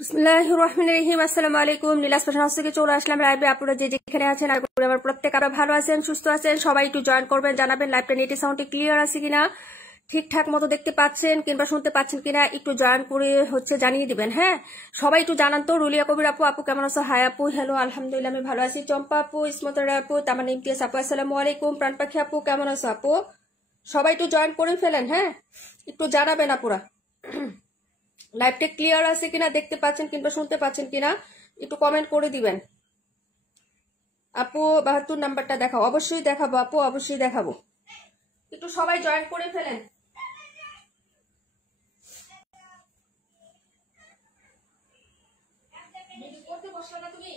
বিসমিল্লাহির রহমানির রহিম। আসসালামু আলাইকুম। নীলাস ফ্যাশন হাউস থেকে চলে আসলাম লাইভে। আপনারা যে যেখানে আছেন আর আমার প্রত্যেক আপনারা ভালো আছেন, সুস্থ আছেন, সবাই একটু জয়েন করবেন, জানাবেন লাইভটা নেটে সাউন্ডে ক্লিয়ার আছে কিনা, ঠিকঠাক মতো দেখতে পাচ্ছেন কিংবা শুনতে পাচ্ছেন কিনা, একটু জয়েন করে জানিয়ে দিবেন। হ্যাঁ, সবাই একটু জানান তো। রুলিয়া কবির আপু, আপু কেমন আছো? হাই আপু, হ্যালো, আলহামদুলিল্লাহ আমি ভালো আছি। চম্পা আপু, ইসমতরা আপু, তামান্না ইমতিয়াজ আপু, আসসালামু আলাইকুম। প্রাণ পাখি আপু কেমন আছো? আপু সবাই একটু জয়েন করে ফেলেন। হ্যাঁ, একটু জানাবেন আপুরা লাইভটা ক্লিয়ার আছে কিনা, দেখতে পাচ্ছেন কিংবা শুনতে পাচ্ছেন কিনা, একটু কমেন্ট করে দিবেন। আপু 72 নাম্বারটা দেখাও। অবশ্যই দেখাবো আপু, অবশ্যই দেখাবো। একটু সবাই জয়েন করে ফেলেন। পড়তে বসলা না তুমি?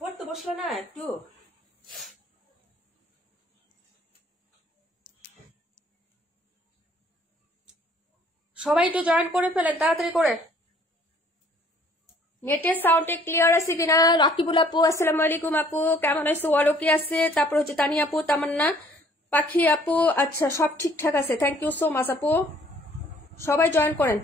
পড়তে বসলা না একটু? সবাই একটু জয়েন করে ফেলেন তাড়াতাড়ি করে। নেটের সাউন্ডে ক্লিয়ার আছে কিনা? রাকিবুল আপু আসসালামু আলাইকুম। আপু কেমন আছো? ওয়ালকি আছে, তারপর তানিয়া আপু, তামান্না পাখি আপু, আচ্ছা সব ঠিকঠাক আছে, থ্যাংক ইউ সো মাচ আপু। সবাই জয়েন করেন।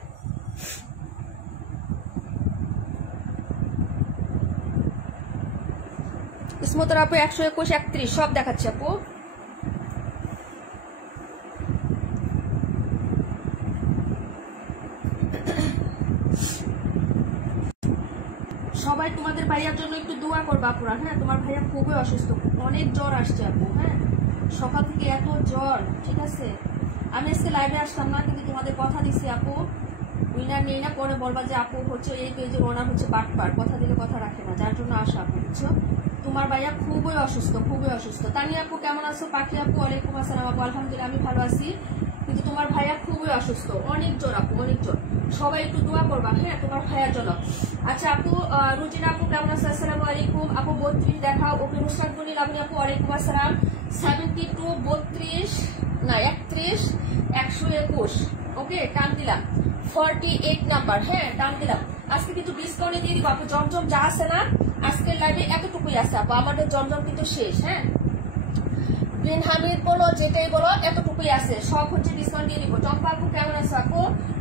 ইসমতরা আপু 121, 31 সব দেখাচ্ছে আপু। সবাই তোমাদের ভাইয়ার জন্য একটু দোয়া করবা আপুরা। হ্যাঁ, তোমার ভাইয়া খুবই অসুস্থ, অনেক জ্বর আসছে আপু। হ্যাঁ, সকাল থেকে এত জ্বর। ঠিক আছে, আমি আজকে লাইভে আসতাম না, কিন্তু তোমাদের কথা দিচ্ছি আপু, উইনার নেই না পরে বলবা যে আপু এই পেজের ওনার বাটপার, কথা দিলে কথা রাখে না, যার জন্য আসা আপু, বুঝছো? তোমার ভাইয়া খুবই অসুস্থ, খুবই অসুস্থ। তানিয়া আপু কেমন আছো? পাখি আপু ওয়ালাইকুম আসসালাম আপু, আলহামদুলিল্লাহ আমি ভালো আছি, কিন্তু তোমার ভাইয়া খুবই অসুস্থ, অনেক জ্বর আপু, অনেক জ্বর। সবাই একটু দোয়া করবা হ্যাঁ তোমার ভাইয়ার জন্য। আচ্ছা আপু রুজিনা আপু কেমন আছে? আসসালামু আলাইকুম আপু। 32 দেখাও। ওকে নুসরাত বনি লাবণী আপু ওয়ালাইকুম আসসালাম। 72 32 না 31 121 ওকে টান দিলাম। 48 নাম্বার হ্যাঁ টান দিলাম। আজকে কিন্তু ডিসকাউন্টে দিয়ে দিব আপু। জমজম যা আছে না আজকের লাইভে এতটুকুই আছে আপু, আমাদের জমজম কিন্তু শেষ। হ্যাঁ, বিন হামিদ বলো যেটাই বলো এতটুকুই আছে, সব ডিসকাউন্ট দিয়ে দিব। চম্পা আপু কেমন আছো আপু?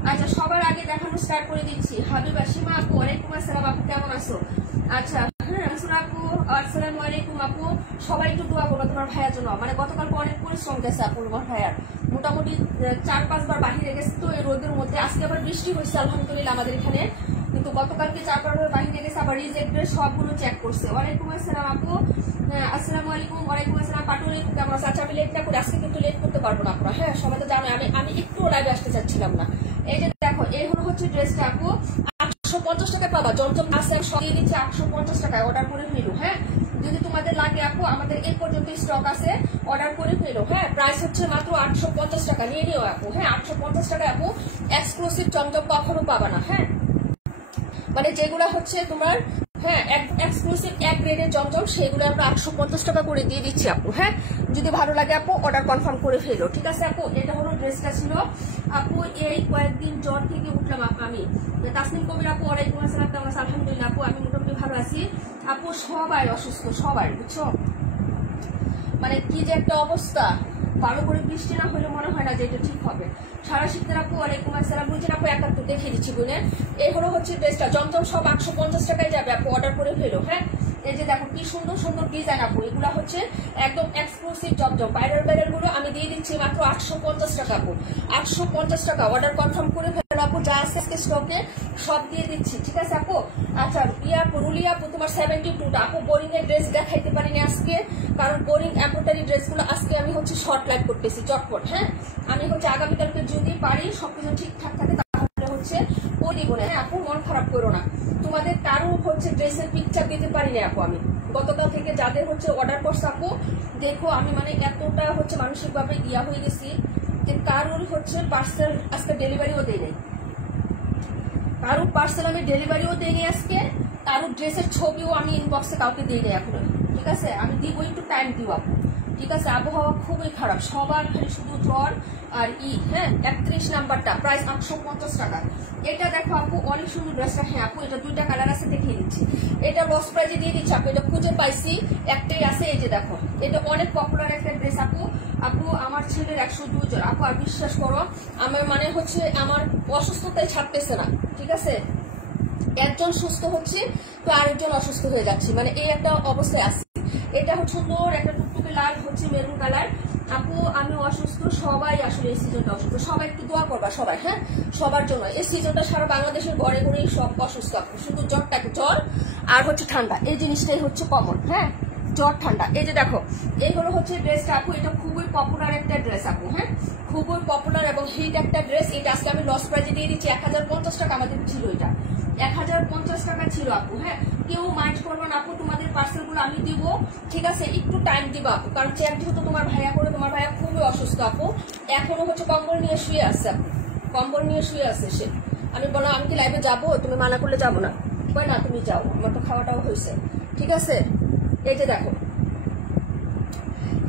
আচ্ছা সবার আগে দেখানো স্টার্ট করে দিচ্ছি। হাবিবা সীমা আপু ওয়ালাইকুম আসসালাম আপু কেমন আছো? আচ্ছা হ্যাঁ আপু আসসালামু আলাইকুম আপু। সবাই একটু দোয়া করবো তোমার ভাইয়ার জন্য। মানে গতকালকে অনেক পরিশ্রম গেছে আপু তোমার ভাইয়ার, মোটামুটি 4-5 বার বাহিরে গেছে তো এই রোদের মধ্যে। আজকে আবার বৃষ্টি হয়েছে আলহামদুলিল্লাহ আমাদের এখানে, কিন্তু গতকালকে 4-5 বার বাহিরে গেছে, আবার রিজেক্ট সবগুলো চেক করছে। ওয়ালাইকুম আসসালাম আপু। আসসালামু আলাইকুম। ওয়ালাইকুম আসসালাম। পাটুলি কেমন আছে? আচ্ছা আমি লেট না করে আজকে কিন্তু লেট করতে পারবো না আপনারা। হ্যাঁ সবাই তো জানো আমি একটু লাইভে আসতে চাচ্ছিলাম না। এই যে দেখো এই হচ্ছে ড্রেসটা আপু, 850 টাকা পাবা। জমজম আছে সরিয়ে দিচ্ছে 850 টাকায়, অর্ডার করে ফেলো। হ্যাঁ, যদি তোমাদের লাগে আপু আমাদের এই পর্যন্ত স্টক আছে, অর্ডার করে ফেলো। হ্যাঁ, প্রাইস হচ্ছে মাত্র 850 টাকা, নিয়ে নিও আপু। হ্যাঁ 850 টাকা আপু, এক্সক্লুসিভ জমজম কখনো পাবা না। হ্যাঁ, মানে যেগুলো তোমার হ্যাঁ এক্সক্লুসিভ এক গ্রেডের জমজম, সেগুলো আমরা 850 টাকা করে দিয়ে দিচ্ছি আপু। হ্যাঁ, যদি ভালো লাগে আপু অর্ডার কনফার্ম করে ফেলো। ঠিক আছে আপু, এটা হলো ড্রেসটা ছিল আপু। এই কয়েকদিন জ্বর থেকে উঠলাম আমি। তাসনিম কবির আপু ওয়ালাইকুম আসসালাম কেমন আছে? আলহামদুলিল্লাহ আপু আমি মোটামুটি ভালো আছি আপু। সবাই অসুস্থ, সবাই, বুঝছো? মানে কি যে একটা অবস্থা, ভালো করে বৃষ্টি না হলে মনে হয় না যে এটা ঠিক হবে। সারা শীতের আপু ওয়ালাইকুম আসসালাম। বুঝছেন আপু 71 দেখিয়ে দিচ্ছি বোনের। এই হলো ড্রেসটা, জমজম সব 850 টাকায় যাবে আপু, অর্ডার করে ফেলো। হ্যাঁ, এই যে দেখো কি সুন্দর সুন্দর ডিজাইন আপু, এগুলো একদম এক্সক্লুসিভ জমজম। বাইরের গুলো আমি দিয়ে দিচ্ছি মাত্র 850 টাকা আপু, 850 টাকা। অর্ডার কনফার্ম করে ফেলো আপু, যা আছে স্টকে সব দিয়ে দিচ্ছি। ঠিক আছে আপু। আচ্ছা রুলিয়া আপু তোমার 72টা আপু। বোরিং এর ড্রেস দেখাইতে পারিনি আজকে, কারণ বোরিং এমব্রয়ডারি ড্রেসগুলো আজকে আমি শর্ট লাইভ করতেছি চটপট। হ্যাঁ, আমি আগামীকালকে যদি পারি সবকিছু ঠিকঠাক থাকে তাহলে ও দিব না। হ্যাঁ আপু মন খারাপ করো না, তোমাদের কারো ড্রেসের পিকচার দিতে পারি না আপু। আমি গতকাল থেকে যাদের অর্ডার করছে আপু, দেখো আমি মানে এতটা মানসিক ভাবে ইয়া হয়ে গেছি যে কারোর পার্সেল আজকে ডেলিভারিও দেয় নাই, কারোর পার্সেল আমি ডেলিভারিও দেয়নি আজকে, কারোর ড্রেসের ছবিও আমি ইনবক্সে কাউকে দিই নাই এখন। ঠিক আছে, আমি দিব, একটু টাইম দিব আপু। ঠিক আছে, আবহাওয়া খুবই খারাপ, সবার খালি শুধু জ্বর আর হ্যাঁ 31 নাম্বারটা প্রাইস 850 টাকা। এটা দেখো আপু অনেক সুন্দর ড্রেসটা। হ্যাঁ আপু এটা দুইটা কালার আছে, দেখিয়ে দিচ্ছি। এটা লস প্রাইজে দিয়ে দিচ্ছি আপু, এটা খুঁজে পাইছি, একটাই আছে। এই যে দেখো, এটা অনেক পপুলার একটা ড্রেস আপু। আপু আমার ছেলের 102 জ্বর আপু, আর বিশ্বাস করো আমার মানে হচ্ছে আমার অসুস্থতায় ছাড়তেছে না, ঠিক আছে? একজন সুস্থ হচ্ছে তো আরেকজন অসুস্থ হয়ে যাচ্ছে, মানে এই একটা অবস্থায় আছে। এটা হচ্ছে সুন্দর একটা টুকটুকে লাল হচ্ছে মেরুন কালার। আপু আমি অসুস্থ, সবাই আসলে এই সিজনটা অসুস্থ, সবাই একটু দোয়া করবা সবাই, হ্যাঁ সবার জন্য। এই সিজনটা সারা বাংলাদেশের ঘরে ঘরেই সব অসুস্থ আপু, শুধু জ্বর আর হচ্ছে ঠান্ডা, এই জিনিসটাই হচ্ছে কমন। হ্যাঁ জ্বর ঠান্ডা। এই যে দেখো এইগুলো হচ্ছে ড্রেসটা আপু, এটা খুবই পপুলার একটা ড্রেস আপু। হ্যাঁ খুবই পপুলার এবং হিট একটা ড্রেস। এটা আজকে আমি লস প্রাইজে দিয়ে দিচ্ছি 1050 টাকা। আমাদের ছিল এটা 1050 টাকা ছিল আপু। হ্যাঁ কেউ মাইন্ড করবো না আপু, তোমাদের পার্সেল গুলো আমি দিব, ঠিক আছে? একটু টাইম দিব আপু, কারণ চেক যেহেতু তোমার ভাইয়া করে, তোমার ভাইয়া খুবই অসুস্থ আপু, এখনো হচ্ছে কম্বল নিয়ে শুয়ে আছে আপু, কম্বল নিয়ে শুয়ে আছে সে। আমি বলো আমি কি লাইভে যাবো? তুমি মানা করলে যাবো না, কই না তুমি যাও, আমার তো খাওয়াটাও হয়েছে, ঠিক আছে? এই যে দেখো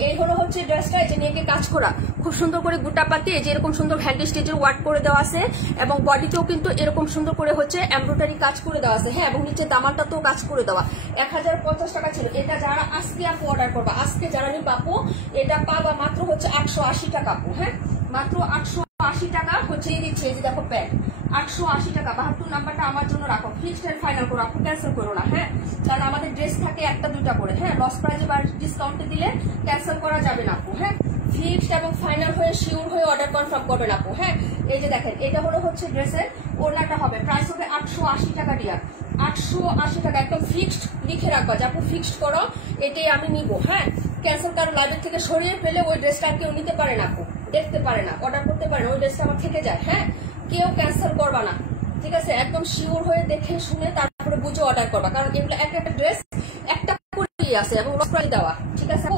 এই হলো হচ্ছে ড্রেসটা, এই যে নিয়ে কাজ করা খুব সুন্দর করে গোটা পাতি, এই যে এরকম সুন্দর হ্যান্ড স্টিচের ওয়ার্ক করে দেওয়া আছে, এবং বডিতেও কিন্তু এরকম সুন্দর করে হচ্ছে এমব্রয়ডারি কাজ করে দেওয়া আছে। হ্যাঁ এবং নিচে দামানটাতেও কাজ করে দেওয়া। 1050 টাকা ছিল এটা। যারা আজকে আপু অর্ডার করবা, আজকে যারা নিবা আপু, এটা পাবা মাত্র হচ্ছে 880 টাকা আপু। হ্যাঁ মাত্র 880 টাকা হচ্ছে দিচ্ছে। এই যে দেখো প্যান্ট 880 টাকা। 72 নাম্বারটা আমার জন্য রাখো, ফিক্সড এন্ড ফাইনাল করো আপু, ক্যান্সেল করো না। হ্যাঁ কারণ আমাদের ড্রেস থাকে একটা দুইটা করে। হ্যাঁ লস প্রাইজে বা ডিসকাউন্টে দিলে ক্যান্সেল করা যাবে না আপু। হ্যাঁ ফিক্সড এবং ফাইনাল হয়ে শিওর হয়ে অর্ডার কনফার্ম করবেন আপু। হ্যাঁ এই যে দেখেন এটা হলো হচ্ছে ড্রেসের ওড়নাটা হবে, প্রাইস হবে 880 টাকা ডিয়ার, 880 টাকা। একদম ফিক্সড লিখে রাখবা যে আপু ফিক্সড করো, এটাই আমি নিব। হ্যাঁ ক্যান্সেল কারো লাইভের থেকে সরিয়ে ফেলে ওই ড্রেসটা কেউ নিতে পারে না আপু, দেখতে পারে না, অর্ডার করতে পারে না, ওই ড্রেসটা আমার থেকে যায়। হ্যাঁ কেউ ক্যান্সেল করবা না, ঠিক আছে? একদম শিওর হয়ে দেখে শুনে তারপরে বুঝে অর্ডার করবা, কারণ এগুলো একটা একটা ড্রেস একটা করে আছে এবং লস প্রাইস দেওয়া, ঠিক আছে?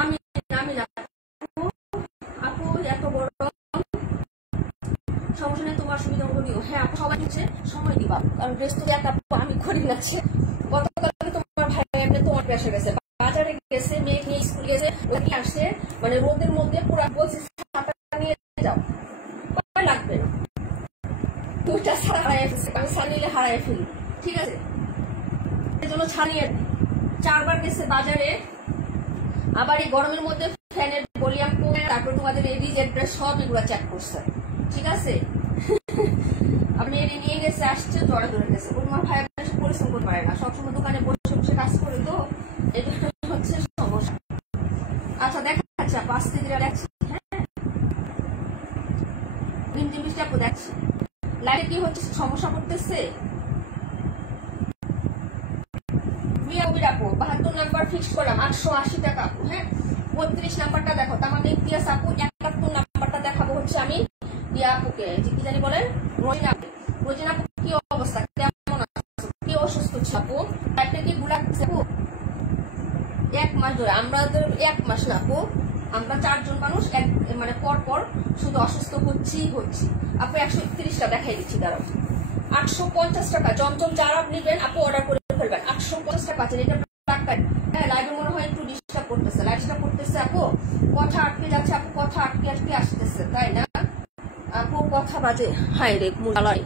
আমি আমি না আপু এত বড় সমস্যা নেই, তোমার সুবিধা মতো দিও। হ্যাঁ আপু সবাই হচ্ছে সময় দিবা, কারণ ড্রেস তো একটা আমি করি না। গতকাল তোমার ভাই এমনি তোমার পেশে গেছে, বাজারে গেছে, মেয়ে নিয়ে স্কুল গেছে, ওকে আসছে মানে রোদের মধ্যে পুরো বলছি ছাতা নিয়ে যাও, লাগবে না, দুইটা ছাড়া হারাই ফেলছে, আমি ছাড়িয়ে হারাই ফেলি, ঠিক আছে? এই জন্য ছাড়িয়ে 4 বার গেছে বাজারে, আবার এই গরমের মধ্যে ফ্যানের ভলিউম কমে, তারপর তোমাদের এডি অ্যাড্রেস সব এগুলো চেক করছে, ঠিক আছে? আপনি এডি নিয়ে গেছে, আসছে, জ্বরে ধরে গেছে। ওর মা ভাই পরিশ্রম করতে পারে না, সবসময় দোকানে বসে বসে কাজ করে, তো এটা হচ্ছে সমস্যা। আচ্ছা দেখাচ্ছি আপু, আস্তে ধীরে দেখছি। হ্যাঁ রিমঝিম বৃষ্টি আপু দেখছি, লাইটে কি হচ্ছে সমস্যা করতেছে? 72 নাম্বার ফিক্স করলাম 880 টাকা আপু। হ্যাঁ 32 নাম্বারটা দেখো, তার মানে ইতিহাস আপু। 71 নাম্বারটা দেখাবো হচ্ছে আমি ইয়া আপুকে, যে কি জানি বলেন, রোজিনা আপু। কি অবস্থা, কেমন আছো? কি অসুস্থ ছিল আপু? একটা কি গুলা আপু 1 মাস ধরে? আমরা 1 মাস না আপু, আমরা 4 জন মানুষ মানে পর পর শুধু অসুস্থ হচ্ছি আপু। 131টা দেখাই দিচ্ছি, দাঁড়াও। 850 টাকা জমজম যারা নেবেন আপু অর্ডার করে ফেলবেন। 850 টাকা আছে এটা। হ্যাঁ লাইভে মনে হয় একটু ডিস্টার্ব করতেছে, লাইভটা করতেছে আপু, কথা আটকে যাচ্ছে আপু, কথা আটকে আসতেছে, তাই না আপু? কথা বাজে, হাই রে মুলাই।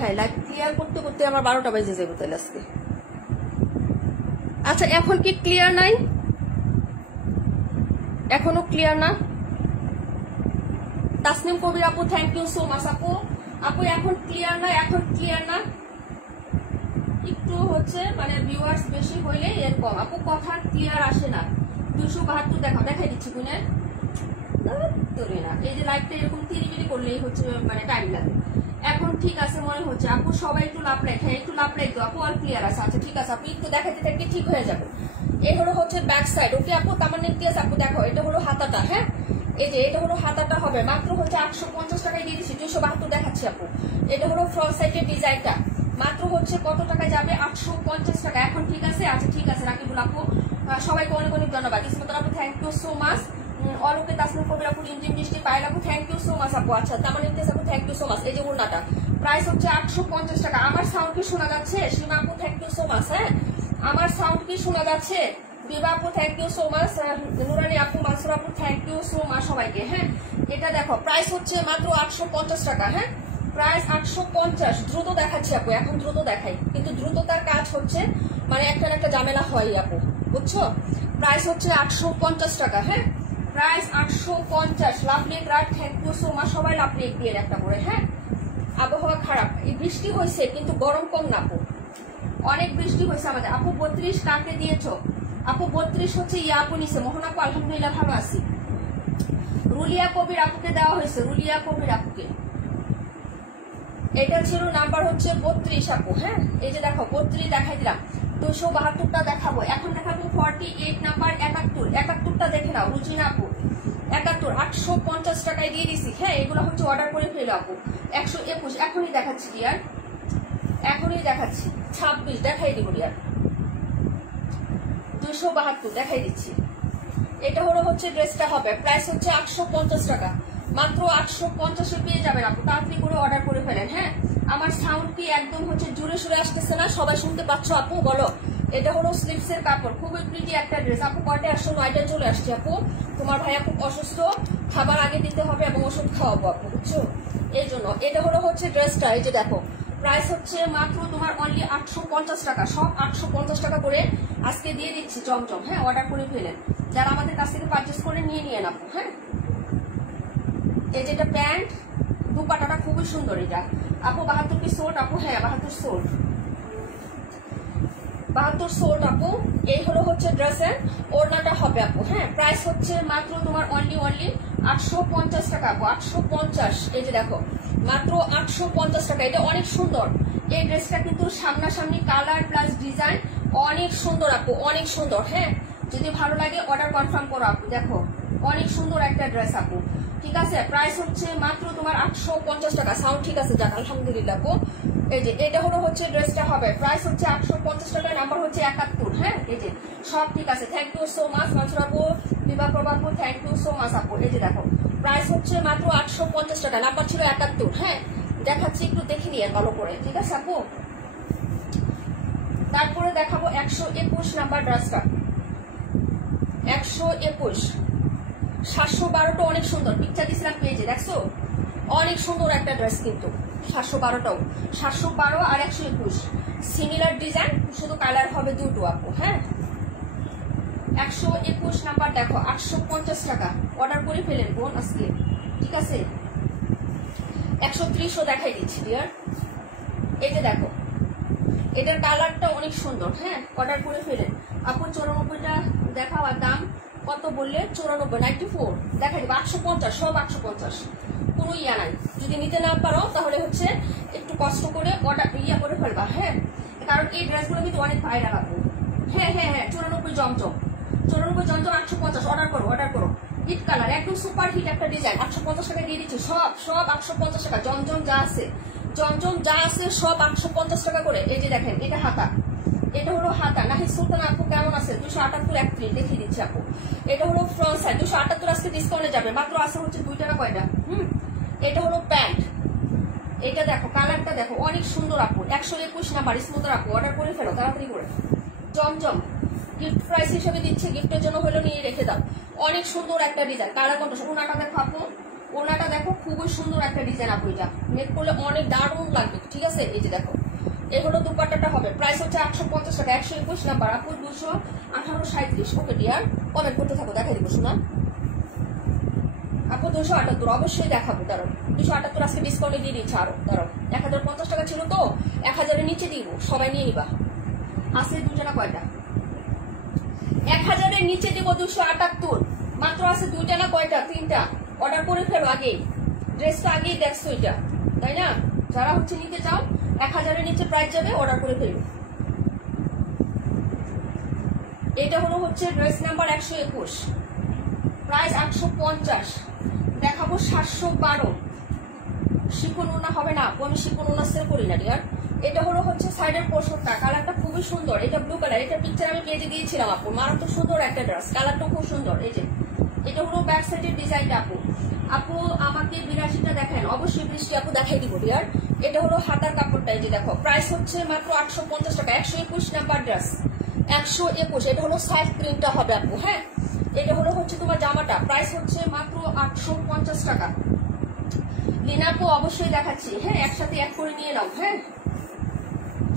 হ্যাঁ লাইভ ক্লিয়ার করতে করতে আমার 12টা বাজে যাবে তাহলে আজকে। আচ্ছা এখন কি ক্লিয়ার নাই? এখনো ক্লিয়ার না? তাসনিম কবির আপু থ্যাংক ইউ সো মাচ আপু। আপু এখন ক্লিয়ার না? এখন ক্লিয়ার না? একটু হচ্ছে মানে ভিউয়ার্স বেশি হইলে এরকম আপু, কথা ক্লিয়ার আসে না। 272 দেখাই দিচ্ছি বুঝলেন না? এই যে লাইভটা এরকম তিরিবিরি করলেই হচ্ছে মানে টাইম লাগে। এখন ঠিক আছে মনে হচ্ছে আপু, সবাই একটু লাভ লাইক। হ্যাঁ একটু লাভ লাইক দাও আপু, আর ক্লিয়ার আছে। আচ্ছা ঠিক আছে আপু, একটু দেখাতে থাকলে ঠিক হয়ে যাবে। এই হলো হচ্ছে ব্যাক সাইড। ওকে আপু, তামান্না ইমতিয়াজ আপু দেখো, এটা হলো হাতাটা। হ্যাঁ, এই যে এটা হলো হাতাটা হবে মাত্র হচ্ছে 850 টাকায় দিয়ে দিচ্ছি। 272 দেখাচ্ছি আপু। এটা হলো ফ্রন্ট সাইডের ডিজাইনটা, মাত্র হচ্ছে কত টাকায় যাবে? 850 টাকা। এখন ঠিক আছে? আচ্ছা ঠিক আছে রাকিবুল আপু, সবাইকে অনেক অনেক ধন্যবাদ। ইসমত আপু থ্যাংক ইউ সো মাচ। অলোকে তাসনিম কবির আপু, রিমঝিম বৃষ্টি পায়েল আপু থ্যাংক ইউ সো মাচ আপু। আচ্ছা তামান্না ইমতিয়াজ আপু থ্যাংক ইউ সো মাচ। এই যে ওড়নাটা প্রাইস হচ্ছে 850 টাকা। আমার সাউন্ড কি শোনা যাচ্ছে? সীমা আপু থ্যাংক ইউ সো মাচ। হ্যাঁ, আমার সাউন্ড কি শোনা যাচ্ছে? বিভা আপু থ্যাংক ইউ সো মাচ। নুরানি আপু, মানসুর আপু থ্যাংক ইউ সো মাচ সবাইকে। হ্যাঁ, এটা দেখো প্রাইস হচ্ছে মাত্র 850 টাকা। হ্যাঁ, প্রাইস 850। দ্রুত দেখাচ্ছি আপু, এখন দ্রুত দেখাই, কিন্তু দ্রুততার কাজ হচ্ছে মানে একটা না একটা ঝামেলা হয় আপু, বুঝছো? প্রাইস হচ্ছে 850 টাকা। হ্যাঁ, প্রাইস 850। লাভলি রাত থ্যাংক ইউ সো মাচ সবাই। লাভলি দিয়ে একটা করে। হ্যাঁ, আবহাওয়া খারাপ, এই বৃষ্টি হয়েছে কিন্তু গরম কম না আপু, অনেক বৃষ্টি হয়েছে আমাদের। আপু 32 কাকে দিয়েছো? আপু 32 হচ্ছে ইয়া আপু নিছে। মোহন আপু আলহামদুলিল্লাহ ভালো আছি। রুলিয়া কবির আপুকে দেওয়া হয়েছে, রুলিয়া কবির আপুকে। এটা ছিল নাম্বার হচ্ছে 32 আপু। হ্যাঁ, এই যে দেখো 32 দেখাই দিলাম। 272টা দেখাবো। এখন দেখাবো 48 নাম্বার 71। 71টা দেখে নাও রুচিনা আপু। 71 850 টাকায় দিয়ে দিছি। হ্যাঁ, এগুলো হচ্ছে অর্ডার করে ফেলো আপু। 121 এখনই দেখাচ্ছি ডিয়ার, এখনই দেখাচ্ছি। 26 দেখাই দিব ডিয়ার। 272 দেখাই দিচ্ছি। এটা হলো হচ্ছে ড্রেসটা হবে, প্রাইস হচ্ছে 850 টাকা। মাত্র 850-এ পেয়ে যাবেন আপু, তাড়াতাড়ি করে অর্ডার করে ফেলেন। হ্যাঁ, আমার সাউন্ড কি একদম হচ্ছে জুড়ে সুরে আসতেছে না? সবাই শুনতে পাচ্ছ আপু? বলো। এটা হলো স্লিপসের কাপড়, খুবই প্রিটি একটা ড্রেস আপু। কয়টা আসছো? 9টা চলে আসছে আপু। তোমার ভাইয়া খুব অসুস্থ, খাবার আগে দিতে হবে এবং ওষুধ খাওয়াবো আপু, বুঝছো? এই জন্য এটা হলো হচ্ছে ড্রেসটা। এই যে দেখো প্রাইস হচ্ছে মাত্র তোমার অনলি 850 টাকা। সব 850 টাকা করে আজকে দিয়ে দিচ্ছি জমজম। হ্যাঁ, অর্ডার করে ফেলেন, যারা আমাদের কাছ থেকে পারচেস করে নিয়ে নিয়েন আপু। হ্যাঁ, এই যেটা প্যান্ট, দুপাটাটা খুবই সুন্দর। এটা আপু 72 পিস সোল্ড আপু। হ্যাঁ 72 সোল্ড, 72 সোল্ড আপু। এই হলো হচ্ছে ড্রেসের ওড়নাটা হবে আপু। হ্যাঁ, প্রাইস হচ্ছে মাত্র তোমার অনলি 850 টাকা আপু। 850। এই যে দেখো মাত্র 850 টাকা। এটা অনেক সুন্দর এই ড্রেসটা, কিন্তু সামনাসামনি কালার প্লাস ডিজাইন অনেক সুন্দর আপু, অনেক সুন্দর। হ্যাঁ, যদি ভালো লাগে অর্ডার কনফার্ম করো আপু। দেখো অনেক সুন্দর একটা ড্রেস আপু, ঠিক আছে? প্রাইস হচ্ছে মাত্র তোমার 850 টাকা। সাউন্ড ঠিক আছে? যাক আলহামদুলিল্লাহ আপু। এই যে এটা হলো হচ্ছে ড্রেসটা হবে, প্রাইস হচ্ছে 850 টাকা। নাম্বার হচ্ছে 71। হ্যাঁ, এই যে সব ঠিক আছে। Thank you so much Mansur আপু, বিভা প্রভা আপু থ্যাংক ইউ সো মাচ আপু। এই যে দেখো প্রাইস হচ্ছে মাত্র 850 টাকা। নাম্বার ছিল 71। হ্যাঁ, দেখাচ্ছি, একটু দেখে নিয়ে ভালো করে, ঠিক আছে আপু? তারপরে দেখাবো 121 নাম্বার ড্রেসটা। 121 712টা অনেক সুন্দর, পিকচার দিয়েছিলাম পেজে, দেখছো? অনেক সুন্দর একটা ড্রেস কিন্তু। 712টাও 712 আর 121 সিমিলার ডিজাইন, শুধু কালার হবে দুটো আপু। হ্যাঁ, 121 নাম্বার দেখো 850 টাকা। অর্ডার করে ফেলেন বোন আজকে, ঠিক আছে? 130ও দেখাই দিচ্ছি ডিয়ার। এই যে দেখো এটার কালারটা অনেক সুন্দর। হ্যাঁ, অর্ডার করে ফেলেন আপু। 94টা দেখাও। আর দাম কত বললে? 94 94 দেখাই দেবো। 850, সব 850, কোনো ইয়া নাই। যদি নিতে না পারো তাহলে হচ্ছে একটু কষ্ট করে অর্ডার ইয়া করে ফেলবা। হ্যাঁ, কারণ এই ড্রেসগুলো কিন্তু অনেক ভাইরাল আপু। হ্যাঁ হ্যাঁ হ্যাঁ, 94 জমজম, 94 জমজম 850। অর্ডার করো, অর্ডার করো। হিট কালার, একদম সুপার হিট একটা ডিজাইন। 850 টাকা দিয়ে দিচ্ছি। সব সব 850 টাকা। জমজম যা আছে, জমজম যা আছে সব 850 টাকা করে। এই যে দেখেন এটা হাতা, এটা হলো হাতা। নাহি সুলতান আপু কেমন আছে? 278 31 দেখিয়ে দিচ্ছি আপু। এটা হলো ফ্রন্ট সাইড। 278 আজকে ডিসকাউন্টে যাবে, মাত্র আছে হচ্ছে 2 টাকা কয়টা। এটা হলো প্যান্ট। এটা দেখো কালারটা দেখো অনেক সুন্দর আপু। 121 নাম্বার স্মুথার আপু। অর্ডার করে ফেলো তাড়াতাড়ি করে। জমজম গিফট প্রাইস হিসেবে দিচ্ছে, গিফটের জন্য হলো নিয়ে রেখে দাও। অনেক সুন্দর একটা ডিজাইন, কালার কন্ট্রাস্ট। ওনাটা দেখো আপু, ওনাটা দেখো খুবই সুন্দর একটা ডিজাইন আপু। এটা মেক করলে অনেক দারুণ লাগবে, ঠিক আছে? এই যে দেখো এই হলো দুপাট্টাটা হবে, প্রাইস হচ্ছে 850 টাকা। 121 নাম্বার আপু। 218 37। ওকে ডিয়ার, কমেন্ট করতে থাকো, দেখাই দিব শোনা আপু। 278 অবশ্যই দেখাবো। দাঁড়াও, 278 আজকে ডিসকাউন্টে দিয়ে দিচ্ছে আরো। দাঁড়াও, 1050 টাকা ছিল তো 1000-এর নিচে দিব, সবাই নিয়ে নিবা। আছে 2 টাকা কয়টা? 1000-এর নিচে দিব 278। মাত্র আছে 2 টাকা কয়টা? 3টা। অর্ডার করে ফেলো আগেই, ড্রেসটা আগেই দেখছো এটা, তাই না? যারা হচ্ছে নিতে চাও 1000-এর নিচে প্রাইস যাবে, অর্ডার করে ফেলো। এটা হলো হচ্ছে ড্রেস নাম্বার 121, প্রাইস 850। দেখাবো 712। শিফন ওনা হবে না, আমি শিফন ওনা সেল করি না ডিয়ার। এটা হলো হচ্ছে সাইডের পোর্শনটা, কালারটা খুবই সুন্দর। এটা ব্লু কালার, এটা পিকচার আমি পেজে দিয়েছিলাম আপু, মারাত্মক সুন্দর একটা ড্রেস, কালারটা খুব সুন্দর। এই যে এটা হলো ব্যাক সাইডের ডিজাইনটা আপু। আপু আমাকে 82টা দেখেন, অবশ্যই বৃষ্টি আপু দেখাই দিব ডিয়ার। এটা হলো হাতার কাপড়টা, এই যে দেখো প্রাইস হচ্ছে মাত্র 850 টাকা। 121 নাম্বার ড্রেস, 121। এটা হলো সাইড প্রিন্টটা হবে আপু। হ্যাঁ, এটা হলো হচ্ছে তোমার জামাটা, প্রাইস হচ্ছে মাত্র 850 টাকা। লিনা আপু অবশ্যই দেখাচ্ছি, হ্যাঁ একসাথে এক করে নিয়ে নাও। হ্যাঁ,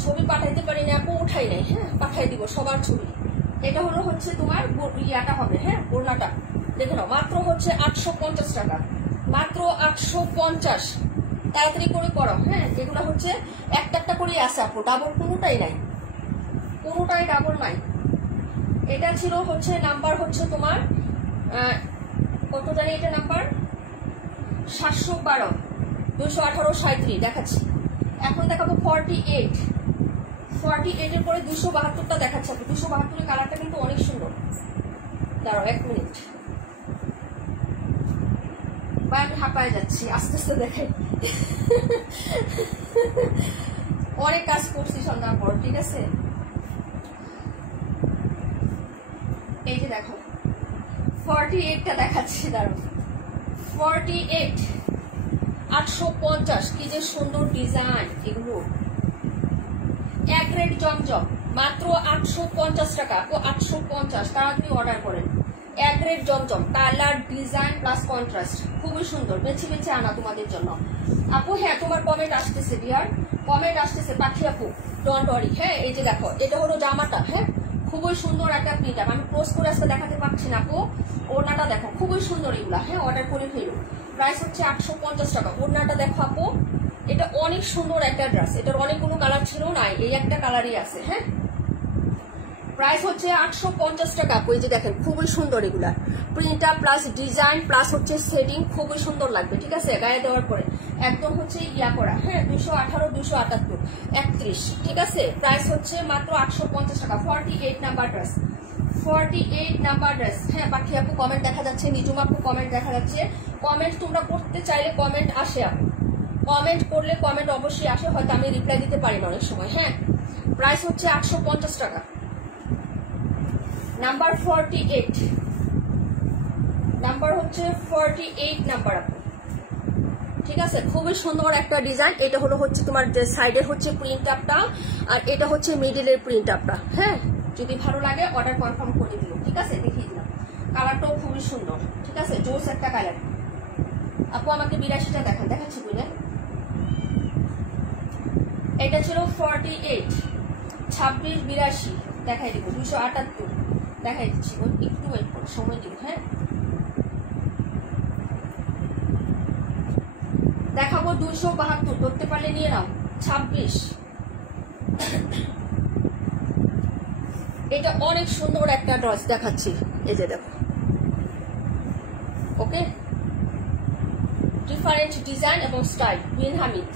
ছবি পাঠাইতে পারি না আপু, উঠাই নাই, হ্যাঁ পাঠাই দিব সবার ছবি। এটা হলো হচ্ছে তোমার ইয়াটা হবে, হ্যাঁ ওড়নাটা দেখে নাও, মাত্র হচ্ছে 850 টাকা, মাত্র 850। তাড়াতাড়ি করে করো। হ্যাঁ, এগুলো হচ্ছে একটা একটা করে আসে আপু, ডাবল কোনোটাই নাই, কোনোটাই ডাবল নাই। এটা ছিল হচ্ছে নাম্বার হচ্ছে তোমার কত জানি, এটা নাম্বার 712, 218, 37 দেখাচ্ছি। এখন দেখাবো 48, 48 এর পরে 272টা দেখাচ্ছে আপু। 272 এর কালারটা কিন্তু অনেক সুন্দর। দাঁড়াও 1 মিনিট, বা আমি হাঁপায় যাচ্ছি, আস্তে আস্তে দেখাই। অনেক কাজ করছি সন্ধ্যার পর, ঠিক আছে। এই যে দেখো 48টা দেখাচ্ছি, দাঁড়াও 48, 850। কি যে সুন্দর ডিজাইন এগুলো, এক গ্রেড জমজম, মাত্র 850 টাকা আপু, 850। তাড়াতাড়ি অর্ডার করেন। এক গ্রেড জমজম, কালার ডিজাইন প্লাস কন্ট্রাস্ট, খুবই সুন্দর, বেছে বেছে আনা তোমাদের জন্য আপু। হ্যাঁ, তোমার কমেন্ট আসতেছে ডিয়ার, কমেন্ট আসতেছে পাখি আপু, ডোন্ট ওয়ারি। হ্যাঁ, এই যে দেখো এটা হলো জামাটা, হ্যাঁ খুবই সুন্দর একটা প্রিন্ট। আমি ক্লোজ করে আসতে দেখাতে পারছি না আপু, ওড়নাটা দেখো খুবই সুন্দর এগুলা। হ্যাঁ, অর্ডার করে ফেলো, প্রাইস হচ্ছে 850 টাকা। ওড়নাটা দেখো আপু, এটা অনেক সুন্দর একটা ড্রেস, এটার অনেকগুলো কালার ছিল না, এই একটা কালারই আছে। হ্যাঁ, প্রাইস হচ্ছে 850 টাকা আপু। এই যে দেখেন খুবই সুন্দর এগুলা, প্রিন্টটা প্লাস ডিজাইন প্লাস হচ্ছে সেটিং, খুবই সুন্দর লাগবে, ঠিক আছে গায়ে দেওয়ার পরে। একদম হচ্ছে ইয়া করা, হ্যাঁ 218, 278, 31, ঠিক আছে। প্রাইস হচ্ছে মাত্র 850 টাকা। 48 নাম্বার ড্রেস, 48 নাম্বার ড্রেস। হ্যাঁ পাখি আপু কমেন্ট দেখা যাচ্ছে, নিজুম আপু কমেন্ট দেখা যাচ্ছে। কমেন্ট তোমরা করতে চাইলে কমেন্ট আসে আপু, কমেন্ট করলে কমেন্ট অবশ্যই আসে, হয়তো আমি রিপ্লাই দিতে পারি না অনেক সময়। হ্যাঁ, প্রাইস হচ্ছে 850 টাকা। নাম্বার 48, নাম্বার হচ্ছে 48 নাম্বার আপু, ঠিক আছে। খুবই সুন্দর একটা ডিজাইন। এটা হলো হচ্ছে তোমার সাইডের হচ্ছে প্রিন্ট আপটা, আর এটা হচ্ছে মিডিলের প্রিন্ট আপটা। হ্যাঁ, যদি ভালো লাগে অর্ডার কনফার্ম করে দিও, ঠিক আছে। দেখিয়ে দিলাম, কালারটাও খুবই সুন্দর, ঠিক আছে, জোস একটা কালার আপু। আমাকে 82টা দেখান, দেখাচ্ছি বুঝলে। এটা ছিল 48, 26, 82 দেখাই দিব, 278 দেখাই দিচ্ছি, একটু ওয়েট করো, সময় দিব। হ্যাঁ, দেখাবো 272, ধরতে পারলে নিয়ে নাও। 26, এটা অনেক সুন্দর একটা ড্রেস দেখাচ্ছি, এই যে দেখো। ওকে, ডিফারেন্ট ডিজাইন এবং স্টাইল। বিন হামিদ,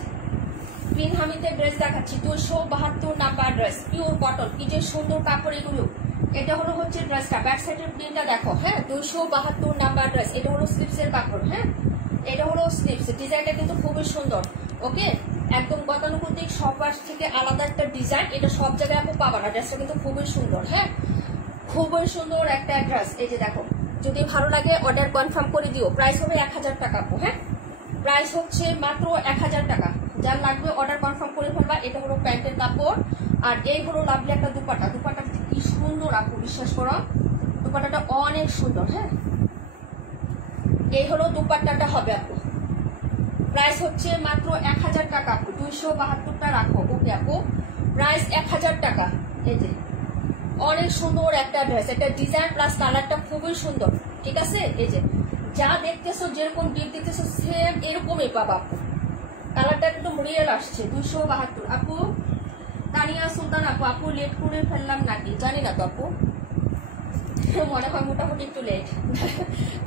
বিন হামিদের ড্রেস দেখাচ্ছি, 272 নাম্বার ড্রেস, পিওর কটন, কি যে সুন্দর কাপড় এগুলো। এটা হলো হচ্ছে ড্রেসটা, ব্যাক সাইডের প্রিন্টটা দেখো। হ্যাঁ, 272 নাম্বার ড্রেস। এটা হলো স্লিপসের কাপড়। হ্যাঁ, এটা হলো স্লিপস, ডিজাইনটা কিন্তু খুবই সুন্দর। ওকে, একদম গতানুগতিক সবার থেকে আলাদা একটা ডিজাইন, এটা সব জায়গায় আপু পাবা না। ড্রেসটা কিন্তু খুবই সুন্দর, হ্যাঁ খুবই সুন্দর একটা ড্রেস। এই যে দেখো, যদি ভালো লাগে অর্ডার কনফার্ম করে দিও। প্রাইস হবে 1000 টাকা আপু। হ্যাঁ, প্রাইস হচ্ছে মাত্র 1000 টাকা। যার লাগবে অর্ডার কনফার্ম করে ফেলবা। এটা হলো প্যান্টের কাপড়, আর এই হলো লাভলি একটা দুপাট্টা। দুপাট্টা কি সুন্দর আপু, বিশ্বাস করো দুপাট্টাটা অনেক সুন্দর। হ্যাঁ, এই হলো দুপাট্টাটা হবে আপু। প্রাইস হচ্ছে মাত্র 1000 টাকা আপু। 272টা রাখো। ওকে আপু, প্রাইস 1000 টাকা। এই যে অনেক সুন্দর একটা ড্রেস, একটা ডিজাইন প্লাস কালারটা খুবই সুন্দর, ঠিক আছে। এই যে যা দেখতেছো, যেরকম ডিপ দেখতেছো সেম এরকমই পাবা আপু। কালারটা একদম রিয়েল আসছে। 272 আপু। তানিয়া সুলতান আপু, আপু লেট করে ফেললাম নাকি জানি না তো আপু, মনে হয় মোটামুটি একটু লেট।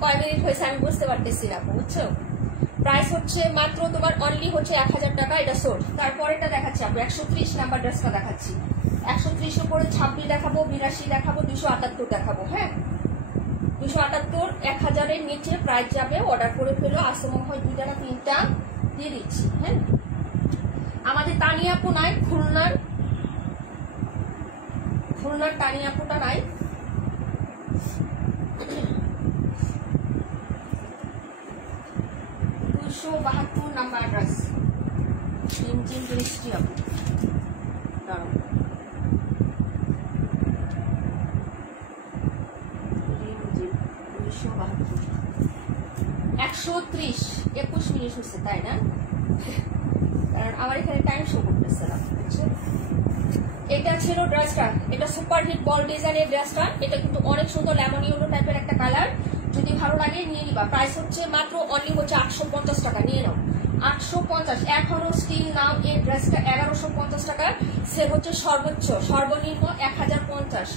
কয় মিনিট হয়েছে আমি বুঝতে পারতেছি না আপু, বুঝছো। প্রাইস হচ্ছে মাত্র তোমার অনলি হচ্ছে 1000 টাকা। এটা সোল্ড। তারপর এটা দেখাচ্ছি আপু, 130 নাম্বার ড্রেসটা দেখাচ্ছি। 130 উপরে 26 দেখাবো, 82 দেখাবো, 278 দেখাবো। হ্যাঁ 278 1000-এর নিচে প্রাইস যাবে, অর্ডার করে ফেলো। আসে মনে হয় 2টা না 3টা দিয়ে দিচ্ছি। হ্যাঁ আমাদের তানিয়া আপু নাই, খুলনার তানিয়া আপুটা নাই। নাম্বার অ্যাড্রেস রিমঝিম বৃষ্টি আপু, দাঁড়াও 130 21 মিনিট হচ্ছে, তাই না? কারণ আমার এখানে টাইম শো করতেছে না। এটা ছিল ড্রেসটা, এটা সুপার হিট বল ডিজাইনের ড্রেসটা। এটা কিন্তু অনেক সুন্দর লেমন ইয়েলো টাইপের একটা কালার। যদি ভালো লাগে নিয়ে নিবা। প্রাইস হচ্ছে মাত্র অনলি হচ্ছে 850 টাকা। নিয়ে নাও 850। এখনো স্টিল নাও এই ড্রেসটা 1150 টাকা সেল হচ্ছে। সর্বনিম্ন 1050।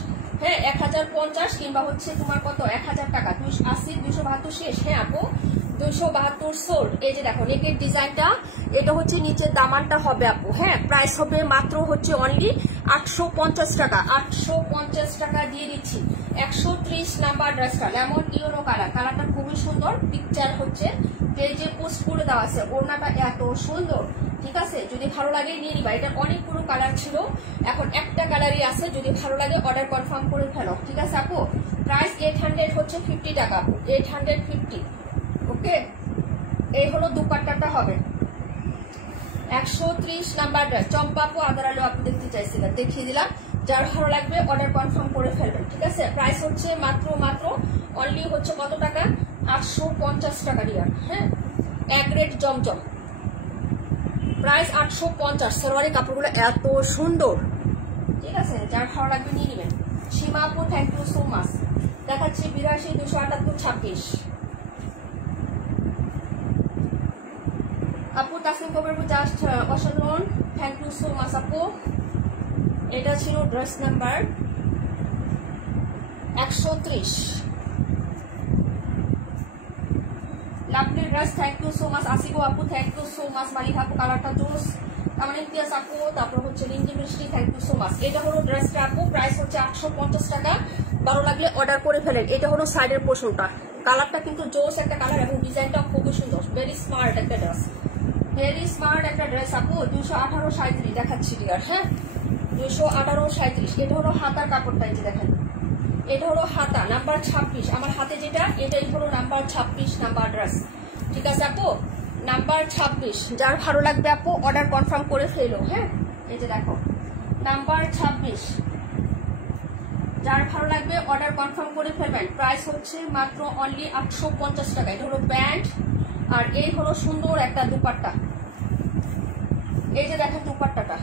হ্যাঁ 1050 কিংবা হচ্ছে তোমার কত 1000 টাকা। 280 272 শেষ। হ্যাঁ আপু 272 সোল্ড। এই যে দেখো নেকের ডিজাইনটা, এটা হচ্ছে নিচের দামানটা হবে আপু। হ্যাঁ প্রাইস হবে মাত্র হচ্ছে অনলি 850 টাকা। 850 টাকা দিয়ে দিচ্ছি। 130 নাম্বার ড্রেসটা লেমন ইয়েলো কালার, কালারটা খুবই সুন্দর। পিকচার হচ্ছে পেজে পোস্ট করে দেওয়া আছে। ওড়নাটা এত সুন্দর, ঠিক আছে? যদি ভালো লাগে নিয়ে নিবা। এটা অনেকগুলো কালার ছিল, এখন একটা কালারই আছে। যদি ভালো লাগে অর্ডার কনফার্ম করে ফেলো, ঠিক আছে আপু? প্রাইস 800 হচ্ছে 50 টাকা আপু, 850। ওকে, এই হলো দুপাট্টাটা হবে। 130 নাম্বার ড্রেস। চম্পা আপু, আদার আলো আপু দেখতে চাইছিলেন, দেখিয়ে দিলাম। যার ভালো লাগবে অর্ডার কনফার্ম করে ফেলবেন, ঠিক আছে? প্রাইস হচ্ছে মাত্র অনলি হচ্ছে কত টাকা? 850 টাকা রিয়াল। হ্যাঁ এক রেট জমজম, প্রাইস 850। সালোয়ারের কাপড়গুলো এত সুন্দর, ঠিক আছে? যার ভালো লাগবে নিয়ে নেবেন। সীমা আপু থ্যাংক ইউ সো মাচ। দেখাচ্ছি 82 278 26 আপু। তাসিম কবির জাস্ট অসাধারণ, থ্যাংক ইউ সো মাচ আপু। এটা ছিল dress number 130। Lovely dress, thank you so much. আসিগো আপু thank you so much. Malika আপু কালারটা জোস। আমার ইমতিয়াজ আপু, তারপর হচ্ছে রিঞ্জি মিষ্টি, থ্যাংক ইউ সো মাচ। এটা হলো ড্রেসটা আপু, প্রাইস হচ্ছে 850 টাকা। ভালো লাগলে অর্ডার করে ফেলেন। এটা হলো সাইডের পোর্শনটা, কালারটা কিন্তু জোস একটা কালার এবং ডিজাইনটা খুবই সুন্দর। ভেরি স্মার্ট একটা ড্রেস, ভেরি স্মার্ট একটা ড্রেস আপু। 218 37 দেখাচ্ছি ডিয়ার। হ্যাঁ 218 37। এটা হলো হাতার কাপড়টা, এই যে দেখেন, এটা হলো হাতা নাম্বার 26। আমার হাতে যেটা, এটাই হলো নাম্বার 26 নাম্বার ড্রেস, ঠিক আছে আপু? নাম্বার 26। যার ভালো লাগবে আপু অর্ডার কনফার্ম করে ফেলো। হ্যাঁ এই যে দেখো নাম্বার 26। যার ভালো লাগবে অর্ডার কনফার্ম করে ফেলবেন। প্রাইস হচ্ছে মাত্র অনলি 850 টাকা। এটা হলো প্যান্ট আর এই হলো সুন্দর একটা দুপাট্টা। এই যে দেখেন দুপাট্টাটা,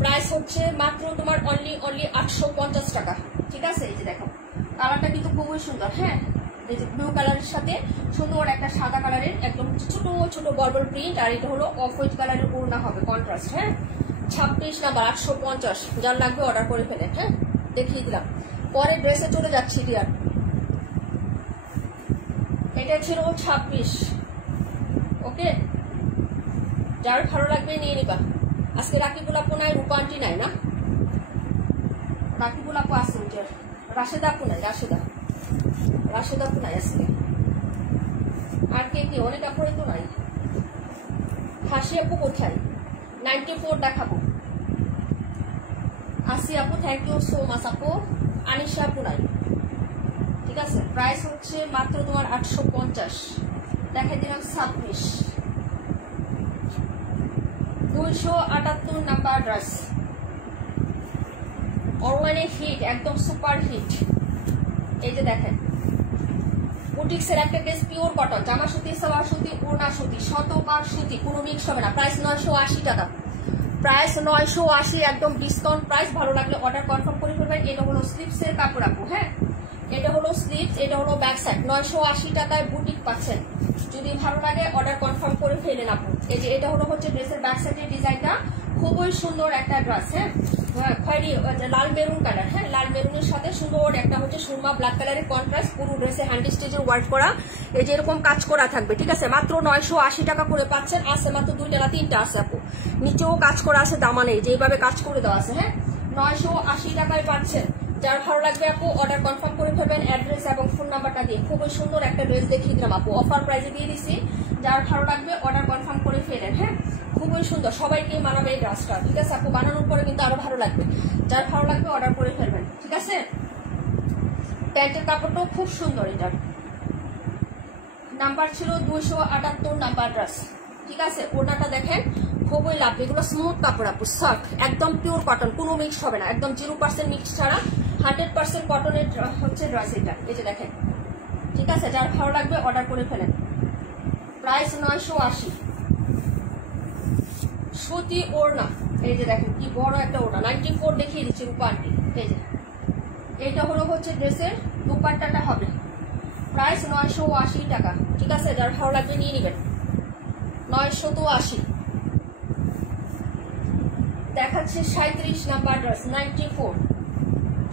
প্রাইস হচ্ছে মাত্র তোমার অনলি 850 টাকা, ঠিক আছে? এই যে দেখো কালারটা কিন্তু খুবই সুন্দর। হ্যাঁ এই যে ব্লু কালারের সাথে সুন্দর একটা সাদা কালারের একদম ছোট ছোট বর্বল প্রিন্ট, আর এটা হলো অফ হোয়াইট কালারের ওড়না হবে কন্ট্রাস্ট। হ্যাঁ 26 নাম্বার 850। যার লাগবে অর্ডার করে ফেলেন। হ্যাঁ দেখিয়ে দিলাম। পরে ড্রেসে চলে যাচ্ছি ডিয়ার। এটা ছিল 26। ওকে, যার ভালো লাগবে নিয়ে নিবা। আজকে রাখি গোলাপও নাই, রূপা আন্টি নাই না? রাখি গোলাপও আছে, রাশেদা আপু নাই, রাশেদা আপু নাই আজকে। আর কে কে? অনেক আপুরে তো নাই। হাসি আপু কোথায়? 94 দেখাবো। আসি আপু থ্যাংক ইউ সো মাচ আপু। আনিশা আপু নাই, ঠিক আছে? প্রাইস হচ্ছে মাত্র তোমার 850। দেখাই দিলাম 26। 278 নাম্বার ড্রেস। অনলাইনে হিট, একদম সুপার হিট। এই যে দেখেন বুটিক্সের একটা ড্রেস, পিওর কটন, জামা সুতি, সালোয়ার সুতি, ওড়না সুতি, শতভাগ সুতি, কোনো মিক্স হবে না। প্রাইস 980 টাকা। প্রাইস 980, একদম ডিসকাউন্ট প্রাইস। ভালো লাগলে অর্ডার কনফার্ম করে ফেলবেন। এটা হলো স্লিপসের কাপড় আপু। হ্যাঁ এটা হলো স্লিপস, এটা হলো ব্যাক সাইড। 980 টাকায় বুটিক পাচ্ছেন। যদি ভালো লাগে অর্ডার কনফার্ম করে ফেলেন আপু। এই যে এটা হলো হচ্ছে ড্রেসের ব্যাক সাইডের ডিজাইনটা, খুবই সুন্দর একটা ড্রেস। হ্যাঁ খয়েরি লাল মেরুন কালার। হ্যাঁ লাল মেরুনের সাথে সুন্দর একটা হচ্ছে সুরমা ব্ল্যাক কালারের কন্ট্রাস্ট। পুরো ড্রেসে হ্যান্ড স্টিচের ওয়ার্ক করা, এই যে এরকম কাজ করা থাকবে, ঠিক আছে? মাত্র 980 টাকা করে পাচ্ছেন। আছে মাত্র 2টা না 3টা আছে আপু। নিচেও কাজ করা আছে দামানে, যেভাবে কাজ করে দেওয়া আছে। হ্যাঁ 980 টাকায় পাচ্ছেন। যার ভালো লাগবে আপু অর্ডার কনফার্ম করে ফেলবেন অ্যাড্রেস এবং ফোন নাম্বারটা দিয়ে। খুবই সুন্দর একটা ড্রেস দেখিয়ে দিলাম আপু, অফার প্রাইসে দিয়ে দিছি। যার ভালো লাগবে অর্ডার কনফার্ম করে ফেলেন। হ্যাঁ, খুবই সুন্দর, সবাইকে মানাবে এই ড্রেসটা। ঠিক আছে আপু, বানানোর পরে কিন্তু আরো ভালো লাগবে। যার ভালো লাগবে অর্ডার করে ফেলবেন। ঠিক আছে, প্যান্টের কাপড়টাও খুব সুন্দর। এটার নাম্বার ছিল 278 নাম্বার ড্রেস। ঠিক আছে, ওনাটা দেখেন খুবই লাভ। এগুলো স্মুথ কাপড় আপু, সফট, একদম পিওর কটন, কোনো মিক্স হবে না, একদম 0% মিক্স ছাড়া 100% কটনের হচ্ছে ড্রেস এটা। এই যে দেখেন। ঠিক আছে, যার ভালো লাগবে অর্ডার করে ফেলেন। প্রাইস 980। সুতি ওড়না, এই যে দেখেন কি বড় একটা ওড়না, 94 দেখিয়ে দিচ্ছি রূপা আন্টি। এই যে এইটা হলো হচ্ছে ড্রেসের দুপাট্টাটা হবে। প্রাইস 980 টাকা। ঠিক আছে, যার ভালো লাগবে নিয়ে নেবেন। 980। দেখাচ্ছে 37 নাম্বার ড্রেস, 94,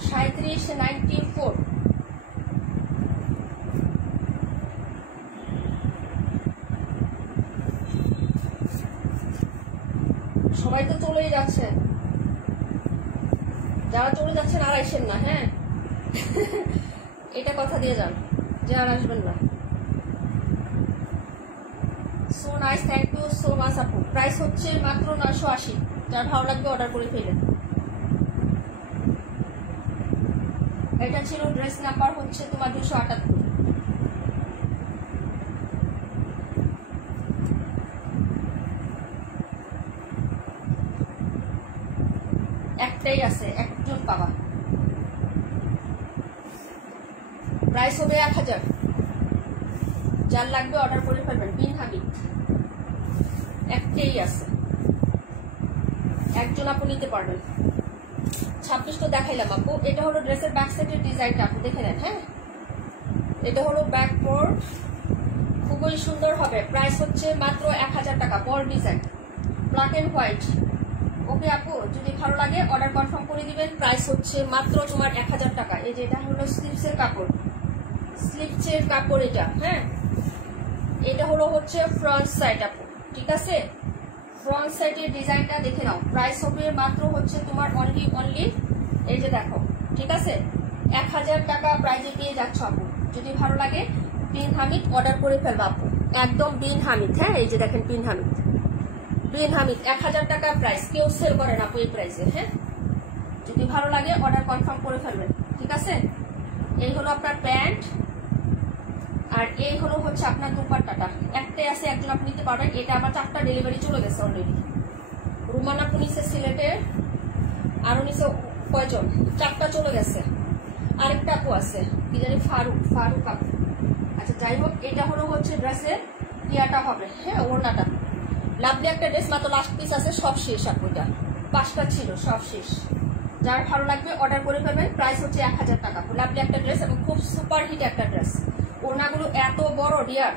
37, 94। সবাই তো চলেই যাচ্ছেন, যারা চলে যাচ্ছেন আর আসেন না। হ্যাঁ, এটা কথা দিয়ে যান যে আর আসবেন না। So nice, thank you so much আপু। প্রাইস হচ্ছে মাত্র 980। যার ভালো লাগবে অর্ডার করে ফেলেন। এটা ছিল ড্রেস নাম্বার হচ্ছে তোমার 278। একটাই আছে, একজন পাবা। প্রাইস হবে 1000। যার লাগবে অর্ডার করে ফেলবেন। বিন হামিদ, একটাই আছে, একজন আপু নিতে পারবেন। 26 তো দেখাইলাম আপু। এটা হলো ড্রেসের ব্যাক সাইডের ডিজাইনটা, আপু দেখে নেন। হ্যাঁ, এটা হলো ব্যাক পোর্ট, খুবই সুন্দর হবে। প্রাইস হচ্ছে মাত্র 1000 টাকা। Ball design, black and white. Okay আপু, যদি ভালো লাগে অর্ডার কনফার্ম করে দিবেন। প্রাইস হচ্ছে মাত্র তোমার 1000 টাকা। এই যে এটা হলো স্লিপসের কাপড়, স্লিপসের কাপড় এটা। হ্যাঁ, এটা হলো হচ্ছে ফ্রন্ট সাইড আপু। ঠিক আছে, ফ্রন্ট সাইডের ডিজাইনটা দেখে নাও। প্রাইস হবে মাত্র হচ্ছে তোমার অনলি এই যে দেখো। ঠিক আছে, 1000 টাকা প্রাইজে পেয়ে যাচ্ছ আপু। যদি ভালো লাগে বিন হামিদ অর্ডার করে ফেলবো আপু, একদম বিন হামিদ। হ্যাঁ, এই যে দেখেন বিন হামিদ, বিন হামিদ 1000 টাকা প্রাইস। কেউ সেল করেন আপু এই প্রাইসে। হ্যাঁ, যদি ভালো লাগে অর্ডার কনফার্ম করে ফেলবেন। ঠিক আছে, এই হলো আপনার প্যান্ট, আর এই হলো হচ্ছে আপনার দুপাট্টাটা। একটাই আছে, একজন আপনি নিতে পারবেন। এটা আবার 4টা ডেলিভারি চলে গেছে অলরেডি। রুমানা আপু নিচে সিলেটের, আরো নিচে কয়জন, 4টা চলে গেছে। আরেকটা আপু আছে, কি জানি ফারুক আপু। আচ্ছা যাই হোক, এটা হলো হচ্ছে ড্রেসের ইয়াটা হবে। হ্যাঁ, ওড়নাটা লাভলি একটা ড্রেস, মাত্র লাস্ট পিস আছে, সব শেষ আপু। এটা 5টা ছিল, সব শেষ। যার ভালো লাগবে অর্ডার করে ফেলবেন। প্রাইস হচ্ছে 1000 টাকা। লাভলি একটা ড্রেস এবং খুব সুপার হিট একটা ড্রেস। ওড়নাগুলো এত বড় ডিয়ার,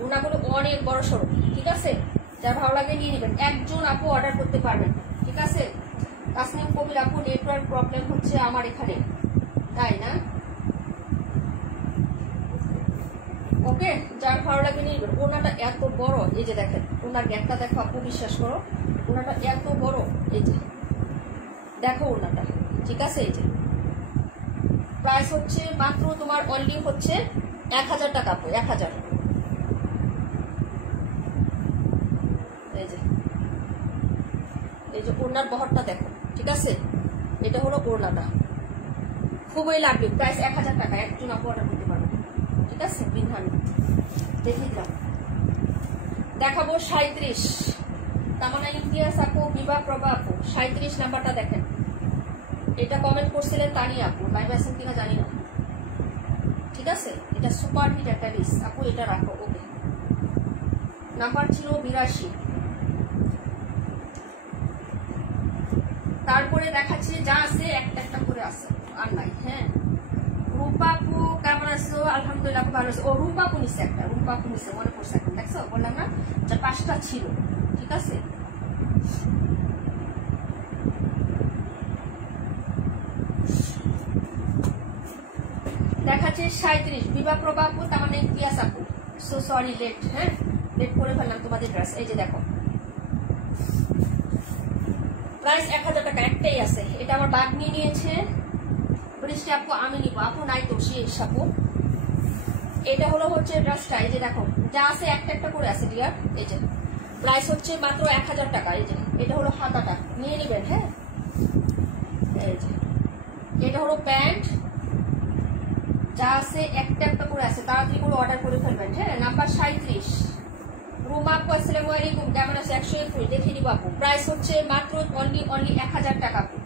ওড়নাগুলো অনেক বড় সড়ো। ঠিক আছে, যার ভালো লাগে নিয়ে নেবেন। একজন আপু অর্ডার করতে পারবেন। ঠিক আছে, তাসনিম কবির আপু, নেটওয়ার্ক প্রবলেম হচ্ছে আমার এখানে, তাই না? ওকে, যার ভালো লাগে নিয়ে নেবেন। ওড়নাটা এত বড়, এই যে দেখেন ওনার গ্যাপটা দেখো আপু, বিশ্বাস করো ওড়নাটা এত বড়। এই যে দেখো ওড়নাটা। ঠিক আছে, এই যে প্রাইস হচ্ছে মাত্র তোমার অনলি হচ্ছে 1000 টাকা আপু, 1000। এই যে ওড়নার বহরটা দেখো। ঠিক আছে, এটা হলো ওড়নাটা, খুবই লাগবে। প্রাইস 1000 টাকা। একজন আপু অর্ডার করতে পারবে। ঠিক আছে, বিন হামিদ দেখে দিলাম। দেখাবো 37, তামান্না ইমতিয়াজ আপু, বিভা প্রভা আপু। 37 নাম্বারটা দেখেন। এটা কমেন্ট করছিলেন তানিয়া আপু, লাইভ আছেন কিনা জানি না। ঠিক আছে, এটা সুপার হিট একটা ড্রেস আপু, এটা রাখো। ওকে, নাম্বার ছিল 82। তারপরে দেখাচ্ছি যা আছে একটা একটা করে আছে, আর নাই। হ্যাঁ, রূপা আপু কেমন আছো? আলহামদুলিল্লাহ ভালো আছো। ও রূপা আপু নিচ্ছে একটা, রূপা আপু নিচ্ছে, মনে পড়ছে এখন, দেখছো বললাম না যে 5টা ছিল। ঠিক আছে, দেখাচ্ছে 37, বিভা প্রভা আপু, তামান্না ইমতিয়াজ আপু। সো সরি লেট, হ্যাঁ লেট করে ফেললাম তোমাদের ড্রেস। এই যে দেখো প্রাইস 1000 টাকা, একটাই আছে। এটা আমার বাগ নিয়ে নিয়েছে বৃষ্টি আপু, আমি নিবো আপু, নাই তো শেষ আপু। এটা হলো হচ্ছে ড্রেসটা, এই যে দেখো যা আছে একটা একটা করে আছে ডিয়ার। এই যে প্রাইস হচ্ছে মাত্র 1000 টাকা। এই যে এটা হলো হাতাটা, নিয়ে নিবেন। হ্যাঁ, এই যে এটা হলো প্যান্ট, যা আছে একটা একটা করে আছে, তাড়াতাড়ি করে অর্ডার করে ফেলবেন। হ্যাঁ, নাম্বার 37 রুমা আপু, আসসালামু আলাইকুম, কেমন আছে? 100 দেখিয়ে দিব আপু। প্রাইস হচ্ছে মাত্র অনলি 1000 টাকা আপু,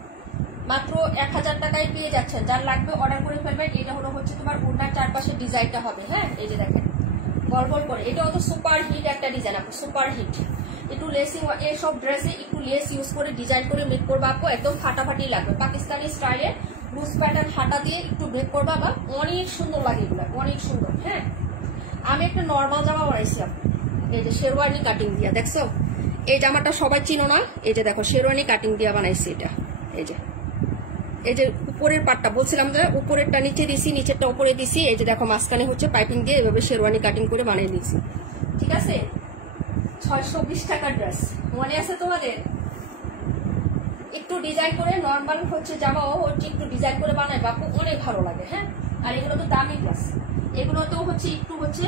মাত্র 1000 টাকায় পেয়ে যাচ্ছেন। যার লাগবে অর্ডার করে ফেলবেন। এটা হলো হচ্ছে তোমার ওড়নার চারপাশে ডিজাইনটা হবে। হ্যাঁ, এই যে দেখেন গোল গোল করে, এটা তো সুপার হিট একটা ডিজাইন আপু, সুপার হিট। একটু লেসিং, এইসব ড্রেসে একটু লেস ইউজ করে ডিজাইন করে মেক করবা আপু, একদম ফাটাফাটি লাগবে। পাকিস্তানি স্টাইলে লুজ প্যাটার্ন হাতা দিয়ে একটু মেক করবা, বা অনেক সুন্দর লাগে এগুলো, অনেক সুন্দর। হ্যাঁ, আমি একটা নর্মাল জামা বানাইছি আপু, এই যে শেরওয়ানি কাটিং দিয়া, দেখছো? এই জামাটা সবাই চিনো না? এই যে দেখো শেরওয়ানি কাটিং দিয়া বানাইছি এটা। এই যে উপরের পাটটা বলছিলাম যে উপরেরটা নিচে দিছি, নিচেরটা উপরে দিছি। এই যে দেখো মাঝখানে হচ্ছে পাইপিং দিয়ে এভাবে শেরওয়ানি কাটিং করে বানিয়ে দিয়েছি। ঠিক আছে, 620 টাকার ড্রেস, মনে আছে তোমাদের? একটু ডিজাইন করে নর্মাল হচ্ছে জামাও হচ্ছে একটু ডিজাইন করে বানাই বাপু, অনেক ভালো লাগে। হ্যাঁ, আর এগুলো তো দামি ড্রেস, এগুলো তো হচ্ছে একটু হচ্ছে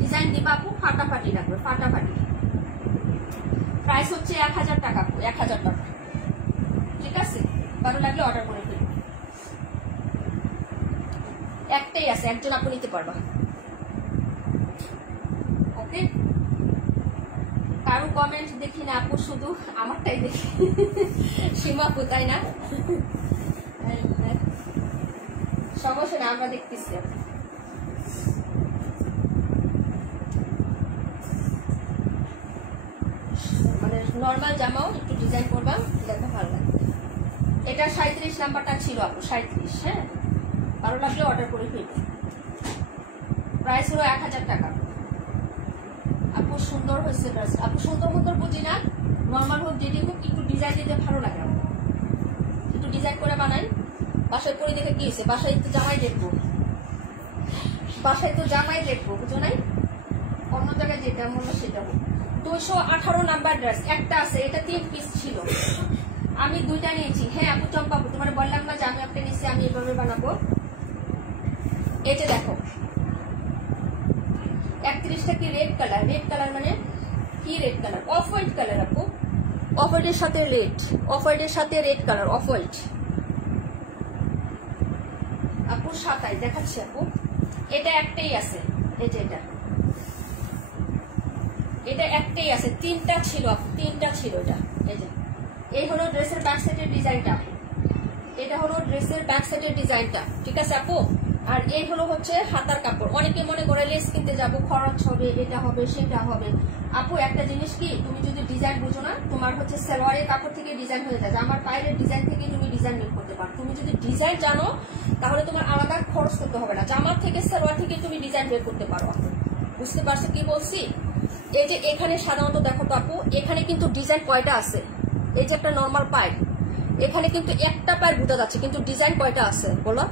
ডিজাইন দিবা আপু, ফাটাফাটি লাগবে, ফাটাফাটি। প্রাইস হচ্ছে 1000 টাকা আপু, 1000 টাকা। ঠিক আছে, ভালো লাগলে অর্ডার করে ফেলুন। একটাই আছে, একজন আপু নিতে পারবা। ওকে, কারো কমেন্ট দেখি না আপু, শুধু আমারটাই দেখি। সীমা আপু, তাই না? সমস্যা না, আমরা দেখতেছি। মানে নর্মাল জামাও একটু ডিজাইন করবা, দেখো ভালো লাগবে। এটা 37 নাম্বারটা ছিল আপু, 37। হ্যাঁ, ভালো লাগলে অর্ডার করে ফেলবে। প্রাইস হলো 1000 টাকা আপু। সুন্দর হয়েছে ড্রেস আপু, সুন্দর সুন্দর বুঝি না, নর্মাল হোক যেটি হোক একটু ডিজাইন দিতে ভালো লাগে, একটু ডিজাইন করে বানাই। বাসায় পরে দেখে কি হয়েছে, বাসায় তো জামাই দেখবো, বাসায় তো জামাই দেখবো, বুঝো নাই? অন্য জায়গায় যেটা মনে সেটা হোক। 218 নাম্বার ড্রেস একটা আছে, এটা 3 পিস ছিল, আমি 2টা নিয়েছি। হ্যাঁ আপু, চম্পা আপু, তোমার বললাম না যে আমি একটা নিচ্ছি, আমি এভাবে বানাবো। এটা দেখো 31টা কি রেড কালার, রেড কালার মানে কি red colour? Off white colour আপু, অফ হোয়াইটের সাথে রেড, অফ হোয়াইটের সাথে রেড কালার, অফ হোয়াইট আপু। 27 দেখাচ্ছি আপু, এটা একটাই আছে। এই যে এটা একটাই আছে, 3টা ছিল আপু, 3টা ছিল। এটা এই যে এই হলো ড্রেসের ব্যাক সাইডের ডিজাইনটা, এটা হলো ড্রেসের ব্যাক সাইডের ডিজাইনটা। ঠিক আছে আপু, আর এই হলো হচ্ছে হাতার কাপড়। অনেকে মনে করে লেস কিনতে যাবো, খরচ হবে, এটা হবে সেটা হবে। আপু একটা জিনিস কি, তুমি যদি ডিজাইন বুঝো না, তোমার হচ্ছে সালোয়ারের কাপড় থেকে ডিজাইন হয়ে যায়, আমার পায়ের ডিজাইন থেকে তুমি ডিজাইন মেক করতে পারো। তুমি যদি ডিজাইন জানো তাহলে তোমার আলাদা খরচ করতে হবে না, জামার থেকে সালোয়ার থেকে তুমি ডিজাইন বের করতে পারো। বুঝতে পারছো কি বলছি? এই যে এখানে সাধারণত দেখো তো আপু, এখানে কিন্তু ডিজাইন কয়টা আছে? এই যে একটা নর্মাল পায়, এখানে কিন্তু একটা পায়ের বোঝা যাচ্ছে, কিন্তু ডিজাইন কয়টা আছে বলো?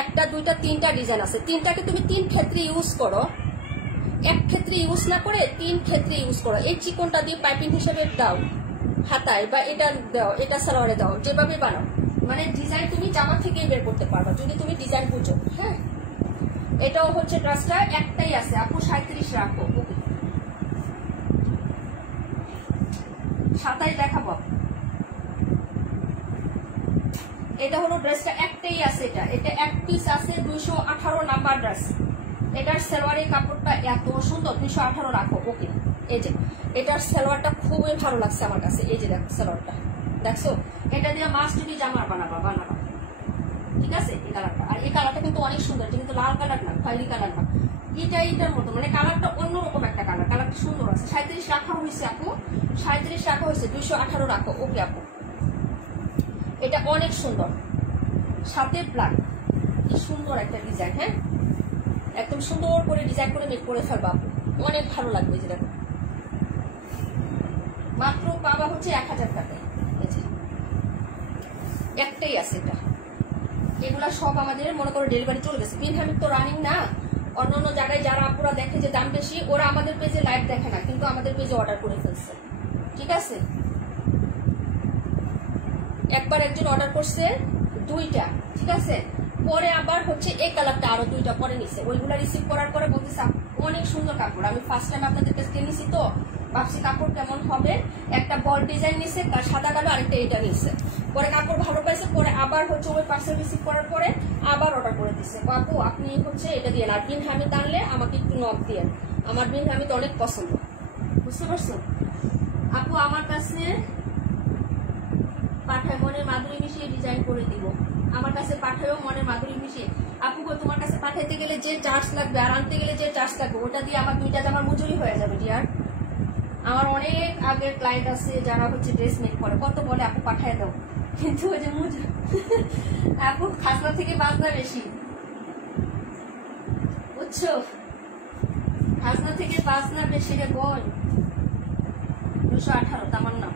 1টা 2টা 3টা ডিজাইন আছে। 3টাকে তুমি 3 ক্ষেত্রে ইউজ করো, 1 ক্ষেত্রে ইউজ না করে 3 ক্ষেত্রে ইউজ করো। এই চিকনটা দিয়ে পাইপিং হিসেবে দাও হাতায়, বা এটা দাও, এটা সালোয়ারে দাও, যেভাবে বানাও, মানে ডিজাইন তুমি জামা থেকেই বের করতে পারবা যদি তুমি ডিজাইন বুঝো। হ্যাঁ, এটাও হচ্ছে ড্রেসটা একটাই আছে আপু, 37 রাখো। 27 দেখাবো। এটা হলো ড্রেসটা একটাই আছে, এটা 1 পিস আছে, 218 নাম্বার ড্রেস। এটার সালোয়ারের কাপড়টা এত সুন্দর, 218 রাখো। ওকে, এই যে এটার সালোয়ারটা খুবই ভালো লাগছে আমার কাছে। এই যে দেখো সালোয়ারটা, দেখছো? এটা দিয়ে মাস্ট বি জামা বানাবা। ঠিক আছে, এই কালারটা, আর এই কালারটা কিন্তু অনেক সুন্দর, এটা কিন্তু লাল কালার না, খয়েরি কালার না, এটার মতো, মানে কালারটা অন্যরকম একটা কালার, কালারটা সুন্দর আছে। 37 রাখা হয়েছে আপু, 37 রাখা হয়েছে, 218 রাখো। ওকে আপু, এটা অনেক সুন্দর, সাথে ব্ল্যাক, কি সুন্দর একটা ডিজাইন। হ্যাঁ, একদম সুন্দর করে ডিজাইন করে মেক করে ফেলবা আপু, অনেক ভালো লাগবে। যে দেখো মাত্র পাবা হচ্ছে 1000 টাকায়, একটাই আছে এটা। এগুলা সব আমাদের মনে করো ডেলিভারি চলে গেছে, পিনহামিক তো রানিং না। অন্যান্য জায়গায় যারা আপুরা দেখে যে দাম বেশি, ওরা আমাদের পেজে লাইভ দেখে না, কিন্তু আমাদের পেজে অর্ডার করে ফেলছে। ঠিক আছে, একবার একজন অর্ডার করছে 2টা, ঠিক আছে, পরে আবার হচ্ছে এই কালারটা আরো 2টা পরে নিছে, ওইগুলা রিসিভ করার পরে বলতেছে অনেক সুন্দর কাপড়, আমি ফার্স্ট টাইম আপনাদের কাছে নিছি তো ভাবছি কাপড় কেমন হবে, একটা বল ডিজাইন নিছে সাদা কালো, আরেকটা এটা নিছে, পরে কাপড় ভালো পাইছে, পরে আবার হচ্ছে ওই পার্সেল রিসিভ করার পরে আবার অর্ডার করে দিচ্ছে, বাবু আপনি হচ্ছে এটা দিয়ে আর বিন হামিদ আনলে আমাকে একটু নক দিয়ে, আমার বিন হামিদ অনেক পছন্দ, বুঝতে পারছেন আপু? আমার কাছে পাঠায় মনের মাধুরী মিশিয়ে ডিজাইন করে দিব, আমার কাছে পাঠায়ও মনের মাধুরী মিশিয়ে। আপু তোমার কাছে পাঠাইতে গেলে যে চার্জ লাগবে আর আনতে গেলে যে চার্জ লাগবে ওটা দিয়ে আমার 2টা জামার মজুরি হয়ে যাবে ডিয়ার। আমার অনেক আগের ক্লায়েন্ট আছে যারা হচ্ছে ড্রেস মেক করে, কত বলে আপু পাঠায় দাও, কিন্তু ওই যে আপু খাসনা থেকে বাজনা বেশি, বুঝছো, খাসনা থেকে বাজনা বেশি রে বোন। 218 আমার নাম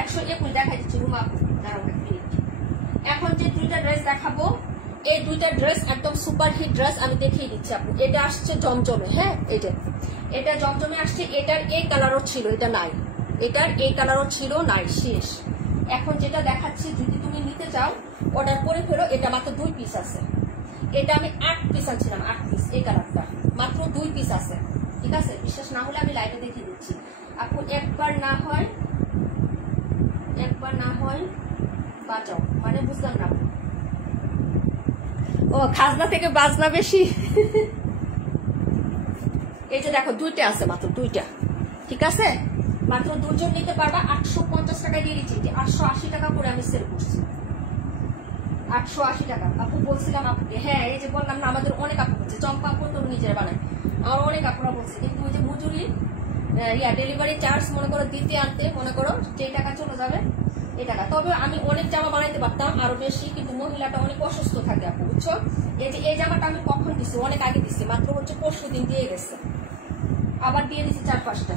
121 দেখা যাচ্ছে রুমা আপু, দাঁড়াও এক মিনিট। এখন যে 2টা ড্রেস দেখাবো এই 2টা ড্রেস একদম সুপার হিট ড্রেস, আমি দেখিয়ে দিচ্ছি আপু। এটা আসছে জমজমে, হ্যাঁ এটা জমজমে আসছে, এটার এই কালারও ছিল, এটা নাই, এটার এই কালারও ছিল নাই, শেষ। এখন যেটা দেখাচ্ছি যদি তুমি নিতে চাও অর্ডার করে ফেলো, এটা মাত্র 2 পিস আছে, এটা আমি 8 পিস আনছিলাম, 8 পিস, এই কালারটা মাত্র 2 পিস আছে, ঠিক আছে? বিশ্বাস না হলে আমি লাইভে দেখিয়ে দিচ্ছি আপু। একবার না হয় বাঁচাও, মানে বুঝলাম না। ও খাজনা থেকে বাজনা বেশি। এই যে দেখো 2টা আছে, মাত্র 2টা, ঠিক আছে, মাত্র 2 জন নিতে পারবা। 850 টাকা দিয়ে দিচ্ছি, 880 টাকা করে আমি সেল করছি, 880 টাকা। আপু বলছিলাম আপুকে, হ্যাঁ এই যে বললাম না আমাদের অনেক আপু বলছে, চম্পা আপু তো নিজের বানায়, আমার অনেক আপুরা বলছে, কিন্তু ওই যে মজুরি ডেলিভারি চার্জ মনে করো দিতে আনতে মনে করো যে টাকা চলে যাবে এই টাকা। তবে আমি অনেক জামা বানাইতে পারতাম আরো বেশি, কিন্তু মহিলাটা অনেক অসুস্থ থাকে আপু, বুঝছো? এই যে এই জামাটা আমি কখন দিচ্ছি, অনেক আগে দিচ্ছি, মাত্র হচ্ছে পরশু দিন দিয়ে গেছে, আবার দিয়ে দিচ্ছি 4-5টা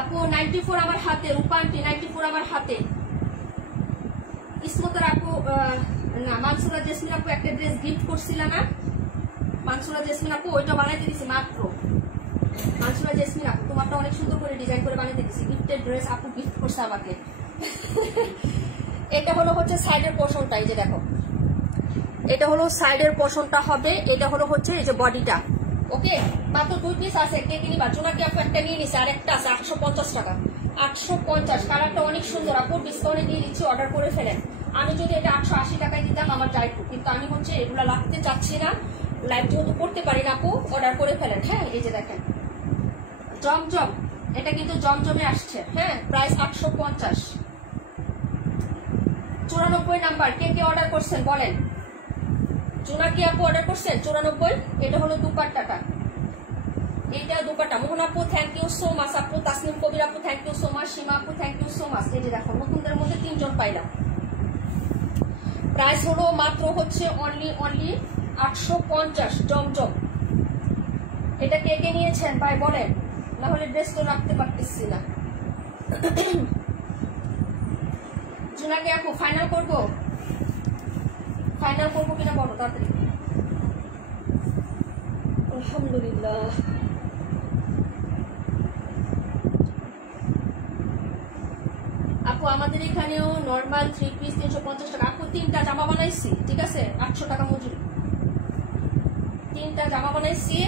আপু। 94 আমার হাতে, রূপান্তি 94 আমার হাতে। ইসমতার আপু না, মানসুরা জেসমিন আপু একটা ড্রেস গিফট করছিলাম না, মানসুরা জেসমিন আপু ওইটা বানাইতে দিছি মাত্র। মানসুরা জেসমিন আপু তোমারটা অনেক সুন্দর করে ডিজাইন করে বানাইতে দিছি, গিফটের ড্রেস আপু গিফট করছে আমাকে। এটা হলো হচ্ছে সাইডের পোর্শনটা, এই যে দেখো এটা হলো সাইডের পোর্শনটা হবে, এটা হলো হচ্ছে এই যে বডিটা, ওকে? মাত্র 2 পিস আছে, কে কিনিবা? জোনাকি আপু একটা নিয়ে নিছে, আর একটা আছে 850 টাকা, 850। কালারটা অনেক সুন্দর আপু, ডিসকাউন্টে দিয়ে দিচ্ছি, অর্ডার করে ফেলেন। আমি যদি এটা 880 টাকায় দিতাম আমার যাইতো, কিন্তু আমি হচ্ছে এগুলা রাখতে চাচ্ছি না, লাইভ যেহেতু করতে পারি না আপু, অর্ডার করে ফেলেন। হ্যাঁ এই যে দেখেন জমজম, এটা কিন্তু জমজমে আসছে, হ্যাঁ প্রাইস 850। 94 নাম্বার, কে কে অর্ডার করছেন বলেন? জোনাকি আপু অর্ডার করছেন 94। এটা হলো দুপাট্টাটা, এটা দুপাট্টা। মোহন আপু থ্যাংক ইউ সো মাচ আপু, তাসনিম কবির আপু থ্যাংক ইউ সো মাচ, সীমা আপু থ্যাংক ইউ সো মাচ। এই যে দেখো নতুনদের মধ্যে 3 জন পাইলাম। প্রাইস হলো মাত্র হচ্ছে অনলি 850 জমজম। এটা কে কে নিয়েছেন ভাই বলেন, না হলে ড্রেস তো রাখতে পারতেছি না। জোনাকি আপু ফাইনাল করবো কিনা বলো তাড়াতাড়ি। আলহামদুলিল্লাহ। আপু আমাদের এখানেও নর্মাল 3 পিস 350 টাকা। আপু 3টা জামা বানাইছি, ঠিক আছে, 800 টাকা মজুরি। 3টা জামা বানাইছি,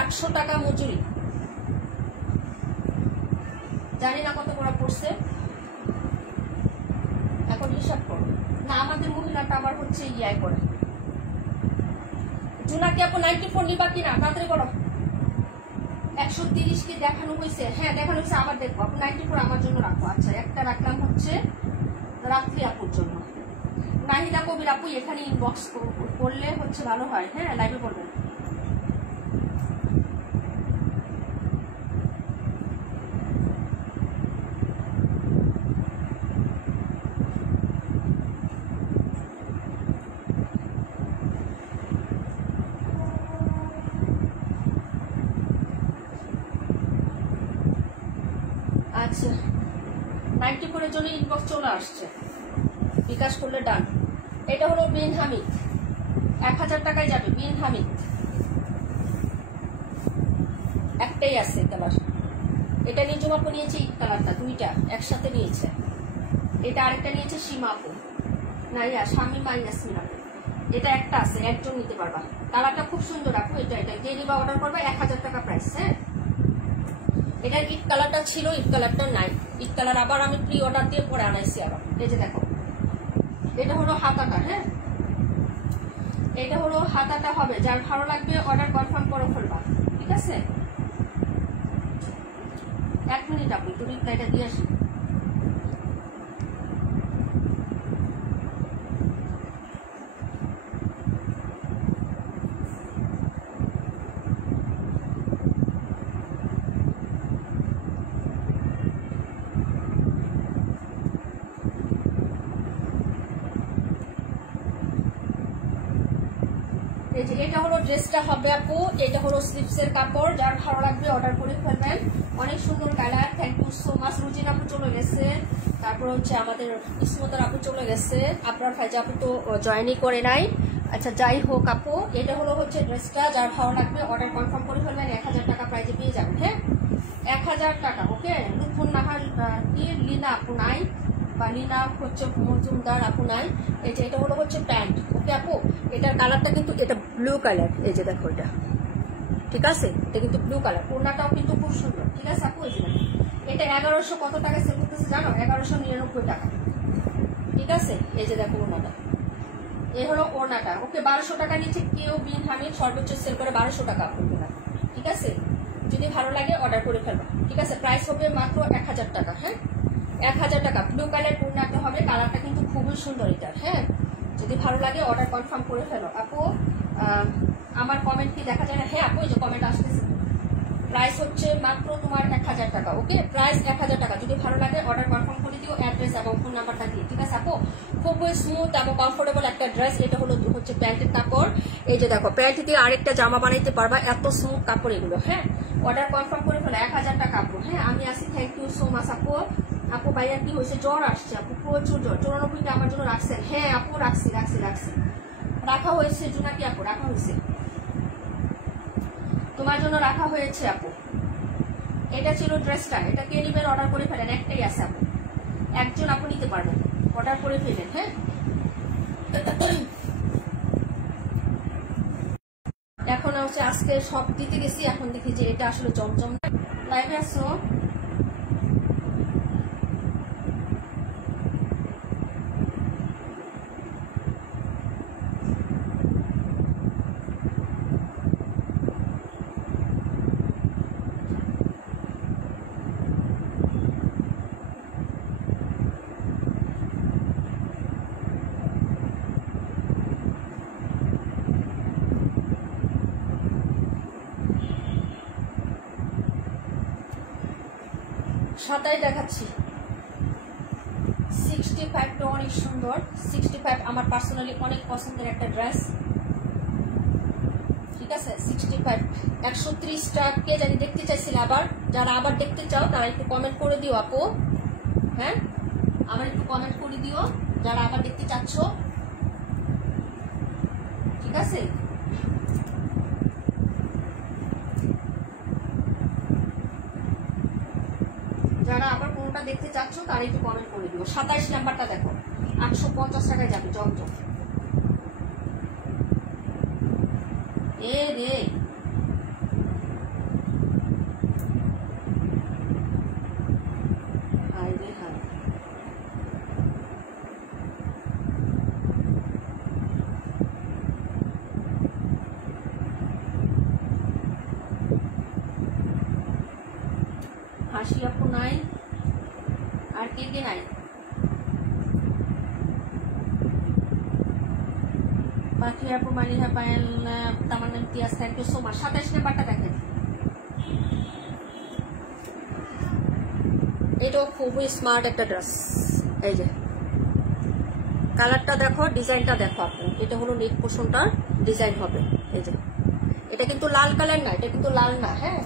800 টাকা মজুরি। জানি না কত করে পড়ছে, এখন হিসাব করো না। আমাদের মহিলাটা আবার হচ্ছে ইয়াই করে। জোনাকি আপু 94 নিবা কিনা তাড়াতাড়ি বলো। 130 কি দেখানো হয়েছে? হ্যাঁ দেখানো হয়েছে, আবার দেখবো। আপু 94 আমার জন্য রাখবো। আচ্ছা একটা রাখলাম হচ্ছে রাত্রি আপুর জন্য। নাহিদা কবির আপু এখানে ইনবক্স করলে হচ্ছে ভালো হয়, হ্যাঁ লাইভে বলবেন। আচ্ছা 94 এর জন্য ইনবক্স চলে আসছে, বিকাশ করলে ডান। এটা হলো বিন হামিদ, 1000 টাকায় যাবে। বিন হামিদ একটাই আছে কালার, এটা নিজম আপু নিয়েছে ইট কালারটা, দুইটা একসাথে নিয়েছে। এটা আরেকটা নিয়েছে সীমা আপু, নাইয়া স্বামী ইয়াসমিন আপু। এটা একটা আছে, একজন নিতে পারবা। কালারটা খুব সুন্দর আপু। এটা যে নিবা অর্ডার করবা 1000 টাকা প্রাইস। হ্যাঁ, এটার ইট কালারটা ছিল, ইট কালারটা নাই। ইট কালার আবার আমি প্রি অর্ডার দিয়ে পরে আনাইছি আবার। এই যে দেখো, এটা হলো হাতাটা। হ্যাঁ, এটা হলো হাতাটা হবে। যার ভালো লাগবে অর্ডার কনফার্ম করে ফেলবা, ঠিক আছে? 1 মিনিট আপনি একটু রিপ্লাইটা দিয়ে আসি। এটা হলো ড্রেসটা হবে আপু, এটা হলো স্লিপসের কাপড়। যার ভালো লাগবে অর্ডার করে ফেলবেন। অনেক সুন্দর colour. Thank you so much. Rujin আপু চলে গেছে, তারপর হচ্ছে আমাদের ইসমতার আপু চলে গেছে, আপনার ফাইজা আপু তো জয়েনই করে নাই। আচ্ছা যাই হোক আপু, এটা হলো হচ্ছে ড্রেসটা। যার ভালো লাগবে অর্ডার কনফার্ম করে ফেলবেন। 1000 টাকা প্রাইজে পেয়ে যাবেন। হ্যাঁ, 1000 টাকা। ওকে, লুৎফুন নাহার কি লিনা আপু নাই, বা লিনা হচ্ছে মজুমদার আপু নাই। এই যে এটা হলো হচ্ছে প্যান্ট। ওকে আপু, এটার কালারটা কিন্তু এটা ব্লু কালার। এই যে দেখো এটা, ঠিক আছে? এটা কিন্তু ব্লু কালার। ওড়নাটাও কিন্তু খুব সুন্দর, ঠিক আছে আপু? এই যে এটা 1100 কত টাকা সেল করতেছে জানো? 1199 টাকা, ঠিক আছে? এই যে দেখো ওড়নাটা, এই হলো ওড়নাটা। ওকে, 1200 টাকা নিচে কেউ বিন হামিদ সর্বোচ্চ সেল করে 1200 টাকা আপু, ঠিক আছে? যদি ভালো লাগে অর্ডার করে ফেলবা, ঠিক আছে? প্রাইস হবে মাত্র 1000 টাকা। হ্যাঁ, 1000 টাকা। ব্লু কালার ওড়নাটা হবে। কালারটা কিন্তু খুবই সুন্দর এটা। হ্যাঁ, যদি ভালো লাগে অর্ডার কনফার্ম করে ফেলো আপু। আমার কমেন্ট কি দেখা যায় না? হ্যাঁ আপু, এই যে কমেন্ট আসতেছে। প্রাইস হচ্ছে মাত্র তোমার 1000 টাকা। ওকে, প্রাইস 1000 টাকা। যদি ভালো লাগে অর্ডার কনফার্ম করে দিও, অ্যাড্রেস এবং ফোন নাম্বারটা দিয়ে, ঠিক আছে আপু? খুবই স্মুথ এবং কমফোর্টেবল একটা ড্রেস। এটা হলো হচ্ছে প্যান্টের কাপড়। এই যে দেখো, প্যান্ট দিয়ে আরেকটা জামা বানাইতে পারবা, এত স্মুথ কাপড় এগুলো। হ্যাঁ, অর্ডার কনফার্ম করে ফেলো। 1000 টাকা আপু। হ্যাঁ, আমি আসি। থ্যাংক ইউ সো মাচ আপু। আপু ভাইয়া কি হয়েছে? জ্বর আসছে আপু, প্রচুর জ্বর। 94টা আমার জন্য রাখছেন? হ্যাঁ আপু, রাখছি রাখা হয়েছে। জুনাকি আপু রাখা হয়েছে, তোমার জন্য রাখা হয়েছে আপু। এটা ছিল ড্রেসটা। এটা কে নিবেন অর্ডার করে ফেলেন। একটাই আছে আপু, একজন আপু নিতে পারবেন, অর্ডার করে ফেলেন। হ্যাঁ, এখন হচ্ছে আজকে সব দিতে গেছি, এখন দেখি যে এটা আসলে জমজম। লাইভে আসো। সাদাই দেখাচ্ছি। 65টা অনেক সুন্দর। 65 আমার পার্সোনালি অনেক পছন্দের একটা ড্রেস, ঠিক আছে? 65 130টা কে জানি দেখতে চাইছিল। আবার যারা আবার দেখতে চাও তারা একটু কমেন্ট করে দিও আপু। হ্যাঁ, আবার একটু কমেন্ট করে দিও যারা আবার দেখতে চাচ্ছ, ঠিক আছে? যারা আবার কোনটা দেখতে চাচ্ছ তারা একটু কমেন্ট করে দিও। 27 নাম্বারটা দেখো, 850 টাকায় যাবে জমজম। এ রে, হাই রে হাই। হাসি আপু নাই, আর কে কে নাই? পাখি আপু, Maliha Payel, Tamanna Imtiaz, thank you so much. 27 নাম্বারটা দেখেন, এটাও খুবই স্মার্ট একটা ড্রেস। এই যে কালারটা দেখো, ডিজাইনটা দেখো আপু। এটা হলো নেক পোষণটার ডিজাইন হবে। এই যে এটা কিন্তু লাল কালার না, এটা কিন্তু লাল না। হ্যাঁ,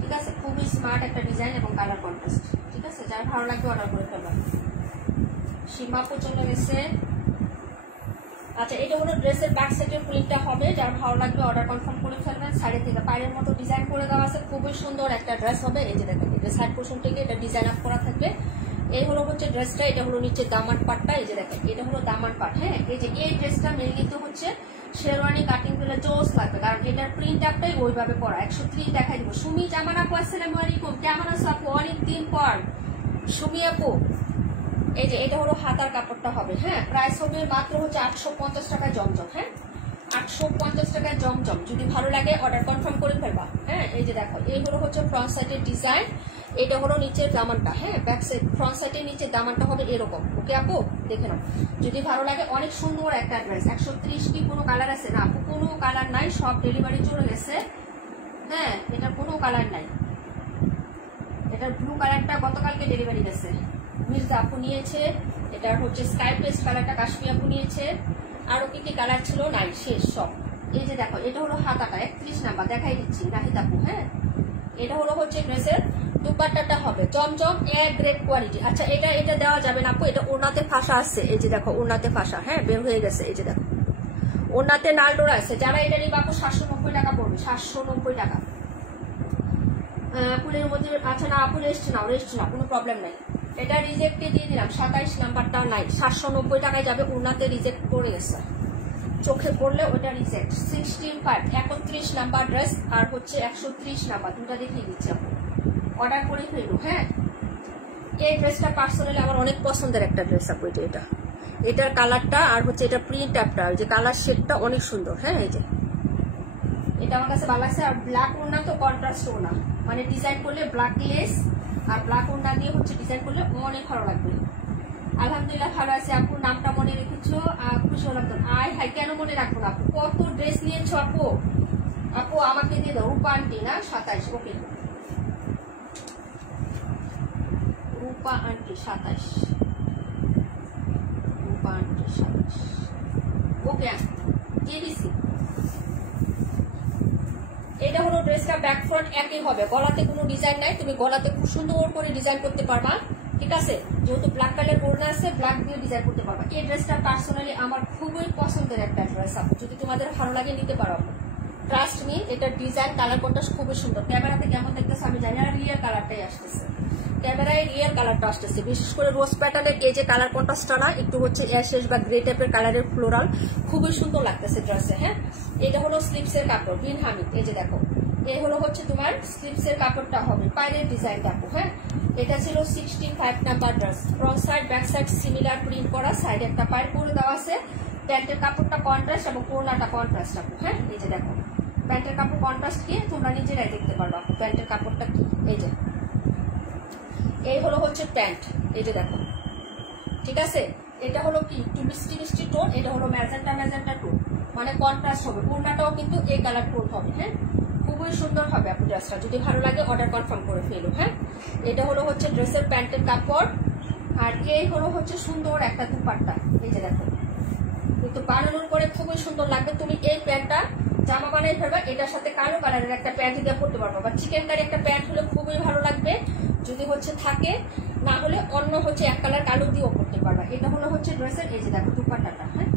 ঠিক আছে? খুবই স্মার্ট একটা ডিজাইন এবং কালার কন্ট্রাস্ট, ঠিক আছে? যার ভালো লাগবে অর্ডার করে ফেলবেন। সীমা আপু চলে গেছে। আচ্ছা, এটা হলো ড্রেসের ব্যাক সাইডের প্রিন্টটা হবে, যার ভালো লাগবে অর্ডার কনফার্ম করে ফেলবেন। সাইডে থেকে পায়ের মতো ডিজাইন করে দেওয়া আছে, খুবই সুন্দর একটা ড্রেস হবে। এই যে দেখেন, এটা সাইড পোর্শন থেকে এটা ডিজাইন আপ করা থাকবে। এই হলো হচ্ছে ড্রেসটা, এটা হলো নিচে দামান পাটটা। এই যে দেখেন, এটা হলো দামান পাট। হ্যাঁ, এই যে এই ড্রেসটা মেনলি তো হচ্ছে শেরওয়ানি কাটিং দিলে জোস লাগবে, কারণ এটার প্রিন্ট আপটাই ওইভাবে করা। 103 দেখাই দিব। সুমি জামান আপু, আসসালামু আলাইকুম, কেমন আছো আপু? অনেকদিন পর সুমি আপু। এই যে এটা হলো হাতার কাপড়টা হবে। হ্যাঁ, প্রাইস হবে মাত্র হচ্ছে 850 টাকায় জমজম। হ্যাঁ, 850 টাকায় জমজম। যদি ভালো লাগে অর্ডার কনফার্ম করে ফেলবা। হ্যাঁ, এই যে দেখো, এই হলো হচ্ছে ফ্রন্ট সাইডের ডিজাইন, এটা হলো নিচের দামানটা। হ্যাঁ, ব্যাক সাইড ফ্রন্ট সাইডের নিচের দামানটা হবে এরকম। ওকে আপু, দেখে নাও যদি ভালো লাগে। অনেক সুন্দর একটা ড্রেস। 130 কি কোনো কালার আছে? না আপু, কোনো কালার নাই, সব ডেলিভারি চলে গেছে। হ্যাঁ, এটার কোনো কালার নাই। এটার ব্লু কালারটা গতকালকে ডেলিভারি গেছে, মির্জা আপু নিয়েছে। এটার হচ্ছে স্কাই পেস্ট কালারটা কাশ্মীর আপু নিয়েছে। আরো কি কি কালার ছিল? নাই, শেষ সব। এই যে দেখো, এটা হলো হাতাটা 31 নাম্বার, দেখাই দিচ্ছি নাহিদ আপু। হ্যাঁ, এটা হলো হচ্ছে ড্রেসের দুপাট্টাটা হবে জমজম এ গ্রেড কোয়ালিটি। আচ্ছা, এটা দেওয়া যাবে না আপু, এটা ওড়নাতে ফাঁসা আছে। এই যে দেখো, ওড়নাতে ফাঁসা। হ্যাঁ, বের হয়ে গেছে। এই যে দেখো, ওড়নাতে নাল ডোরা আছে। যারা এটা নিবে আপু 790 টাকা পড়বে, 790 টাকা। ফুলের মধ্যে। আচ্ছা না আপু, রেস্ট না, কোনো প্রবলেম নাই। এটা রিজেক্টে দিয়ে দিলাম, 27 নাম্বারটা নাই। 790 টাকায় যাবে, ওড়নাতে রিজেক্ট করে গেছে, চোখে পড়লে ওটা রিজেক্ট। 65 31 নাম্বার ড্রেস আর হচ্ছে 130 নাম্বার, দুটা দেখিয়ে দিচ্ছি আপু, অর্ডার করে ফেলবো। হ্যাঁ, এই ড্রেসটা পার্সোনালি আমার অনেক পছন্দের একটা ড্রেস আপু। এটার কালারটা আর হচ্ছে এটা প্রিন্ট আপটা, যে কালার শেডটা অনেক সুন্দর। হ্যাঁ, এই যে এটা আমার কাছে ভালো লাগছে। আর ব্ল্যাক ওড়না তো কন্ট্রাস্ট ওড়না, মানে ডিজাইন করলে ব্ল্যাক লেস আর ব্ল্যাক ওড়না দিয়ে হচ্ছে ডিজাইন করলে অনেক ভালো লাগবে। আলহামদুলিল্লাহ ভালো আছে আপু, নামটা মনে রেখেছো, খুশি হলাম তো। আয় হাই, কেন মনে রাখবো না আপু, কত ড্রেস নিয়েছো আপু। আপু আমাকে দিয়ে দাও, রূপা আন্টি না 27। ওকে, রূপা আন্টি 27, রূপা আন্টি 27। ওকে, দিয়ে দিছি। এটা হলো ড্রেসটা, ব্যাক ফ্রন্ট একই হবে, গলাতে কোনো ডিজাইন নাই। তুমি গলাতে খুব সুন্দর করে ডিজাইন করতে পারবা, ঠিক আছে। যেহেতু ব্ল্যাক কালার ওড়না আছে, ব্ল্যাক দিয়ে ডিজাইন করতে পারবা। এই ড্রেসটা পার্সোনালি আমার খুবই পছন্দের একটা ড্রেস আপু, যদি তোমাদের ভালো লাগে নিতে পারো। ট্রাস্ট মি, এটার ডিজাইন কালার কন্ট্রাস্ট খুবই সুন্দর। ক্যামেরাতে কেমন দেখতেছে আমি জানি, আর রিয়েল কালারটাই আসতেছে, ক্যামেরায় রিয়েল কালারটা আসতেছে। বিশেষ করে রোজ প্যাটার্নের এই যে কালার কন্ট্রাস্টটা না, একটু হচ্ছে অ্যাশেস বা গ্রে টাইপের কালারের ফ্লোরাল, খুবই সুন্দর লাগতেছে ড্রেসে। হ্যাঁ, এটা হলো স্লিপসের কাপড়, বিন হামিদ। এই যে দেখো, এই হলো হচ্ছে তোমার স্লিপসের কাপড়টা হবে, পায়ের ডিজাইন দেখো। হ্যাঁ, এটা ছিল 65 number dress. Front side back side similar print করা, সাইডে একটা পায়ের করে দেওয়া আছে। প্যান্টের কাপড়টা কন্ট্রাস্ট এবং ওড়নাটা কন্ট্রাস্ট আপু। হ্যাঁ, এই যে দেখো, প্যান্টের কাপড় কন্ট্রাস্ট কি তোমরা নিজেরাই দেখতে পারবা প্যান্টের কাপড়টা কি। এই যে এই হলো হচ্ছে প্যান্ট, এই যে দেখো, ঠিক আছে। এটা হলো কি একটু মিষ্টি মিষ্টি টোন, এটা হলো ম্যাজেন্টা টোন, মানে কন্ট্রাস্ট হবে। ওড়নাটাও কিন্তু এই কালার টোন হবে। হ্যাঁ, খুবই সুন্দর হবে আপু ড্রেসটা, যদি ভালো লাগে অর্ডার কনফার্ম করে ফেলো। হ্যাঁ, এটা হলো হচ্ছে ড্রেসের প্যান্টের কাপড়, আর এই হলো হচ্ছে সুন্দর একটা দুপাট্টা। এই যে দেখো, কিন্তু বানানোর পরে খুবই সুন্দর লাগবে। তুমি এই প্যান্টটা জামা বানাই ফেলবা, এটার সাথে কালো কালারের একটা প্যান্ট দিয়ে পরতে পারবা, বা চিকেন কারি একটা প্যান্ট হলে খুবই ভালো লাগবে যদি হচ্ছে থাকে, না হলে অন্য হচ্ছে এক কালার কালো দিয়েও পরতে পারবা। এটা হলো হচ্ছে ড্রেসের, এই যে দেখো দুপাট্টাটা। হ্যাঁ,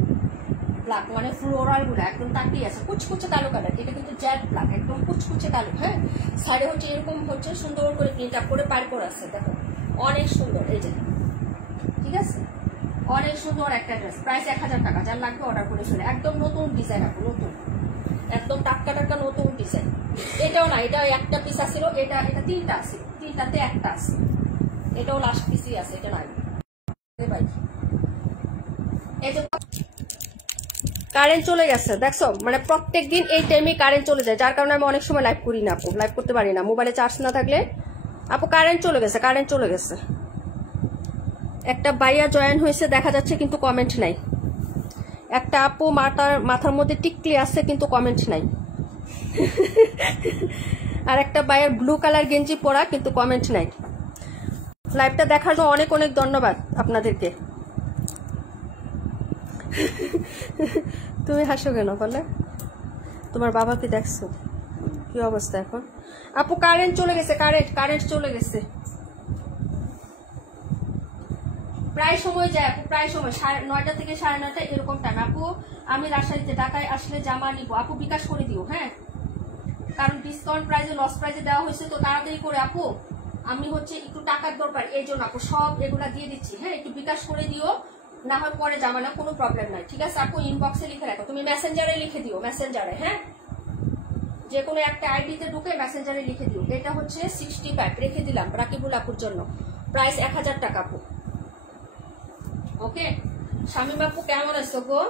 ব্ল্যাক মানে ফ্লোরাল গুলো একদম তাকিয়ে আছে, কুচকুচে কালো কালার। এটা কিন্তু জেড ব্ল্যাক, একদম কুচকুচে কালো। হ্যাঁ, সাইডে হচ্ছে এরকম হচ্ছে সুন্দর করে প্রিন্ট আপ করে পার করে আছে, দেখো অনেক সুন্দর। এই যে, ঠিক আছে, অনেক সুন্দর একটা ড্রেস। প্রাইস 1000 টাকা, যার লাগবে অর্ডার করে ফেলে। একদম নতুন ডিজাইন আপু, নতুন, একদম টাটকা টাটকা নতুন ডিজাইন। এটাও না, এটা একটা পিস আসছিল, এটা 3টা আছে, 3টাতে একটা আছে। এটাও লাস্ট পিসই আছে, এটা নাই। এই যে কারেন্ট চলে গেছে, দেখছো, মানে প্রত্যেকদিন এই টাইমে কারেন্ট চলে যায়, যার কারণে আমি অনেক সময় লাইভ করি না আপু, লাইভ করতে পারি না মোবাইলে চার্জ না থাকলে। আপু কারেন্ট চলে গেছে। একটা ভাইয়া জয়েন হয়েছে দেখা যাচ্ছে, কিন্তু কমেন্ট নাই। একটা আপু মাথার মধ্যে টিকলি আছে, কিন্তু কমেন্ট নাই। আর একটা ভাইয়ার ব্লু কালার গেঞ্জি পরা, কিন্তু কমেন্ট নাই। লাইভটা দেখার জন্য অনেক অনেক ধন্যবাদ আপনাদেরকে। তুমি হাসো কেন বলে? তোমার বাবাকে দেখছো কি অবস্থা এখন? আপু কারেন্ট চলে গেছে, কারেন্ট চলে গেছে। প্রায় সময় যায় আপু, প্রায় সময় 9টা থেকে 9:30 এরকম টাইম। আপু আমি রাজশাহীতে ঢাকায় আসলে জামা নিব, আপু বিকাশ করে দিও, হ্যাঁ, কারণ ডিসকাউন্ট প্রাইসে লস প্রাইসে দেওয়া হয়েছে তো তাড়াতাড়ি করে আপু, আমি হচ্ছে একটু টাকার দরকার এই জন্য আপু সব এগুলা দিয়ে দিচ্ছি, হ্যাঁ, একটু বিকাশ করে দিও, না হয় পরে জামা না, কোনো প্রবলেম নাই, ঠিক আছে আপু। ইনবক্সে লিখে রাখো, তুমি মেসেঞ্জারে লিখে দিও, মেসেঞ্জারে, হ্যাঁ, যে কোনো একটা আইডিতে ঢুকে মেসেঞ্জারে লিখে দিও। এটা হচ্ছে 65 রেখে দিলাম রাকিবুল আপুর জন্য, প্রাইস 1000 টাকা আপু। ওকে, শামীম আপু কেমন আছো গো?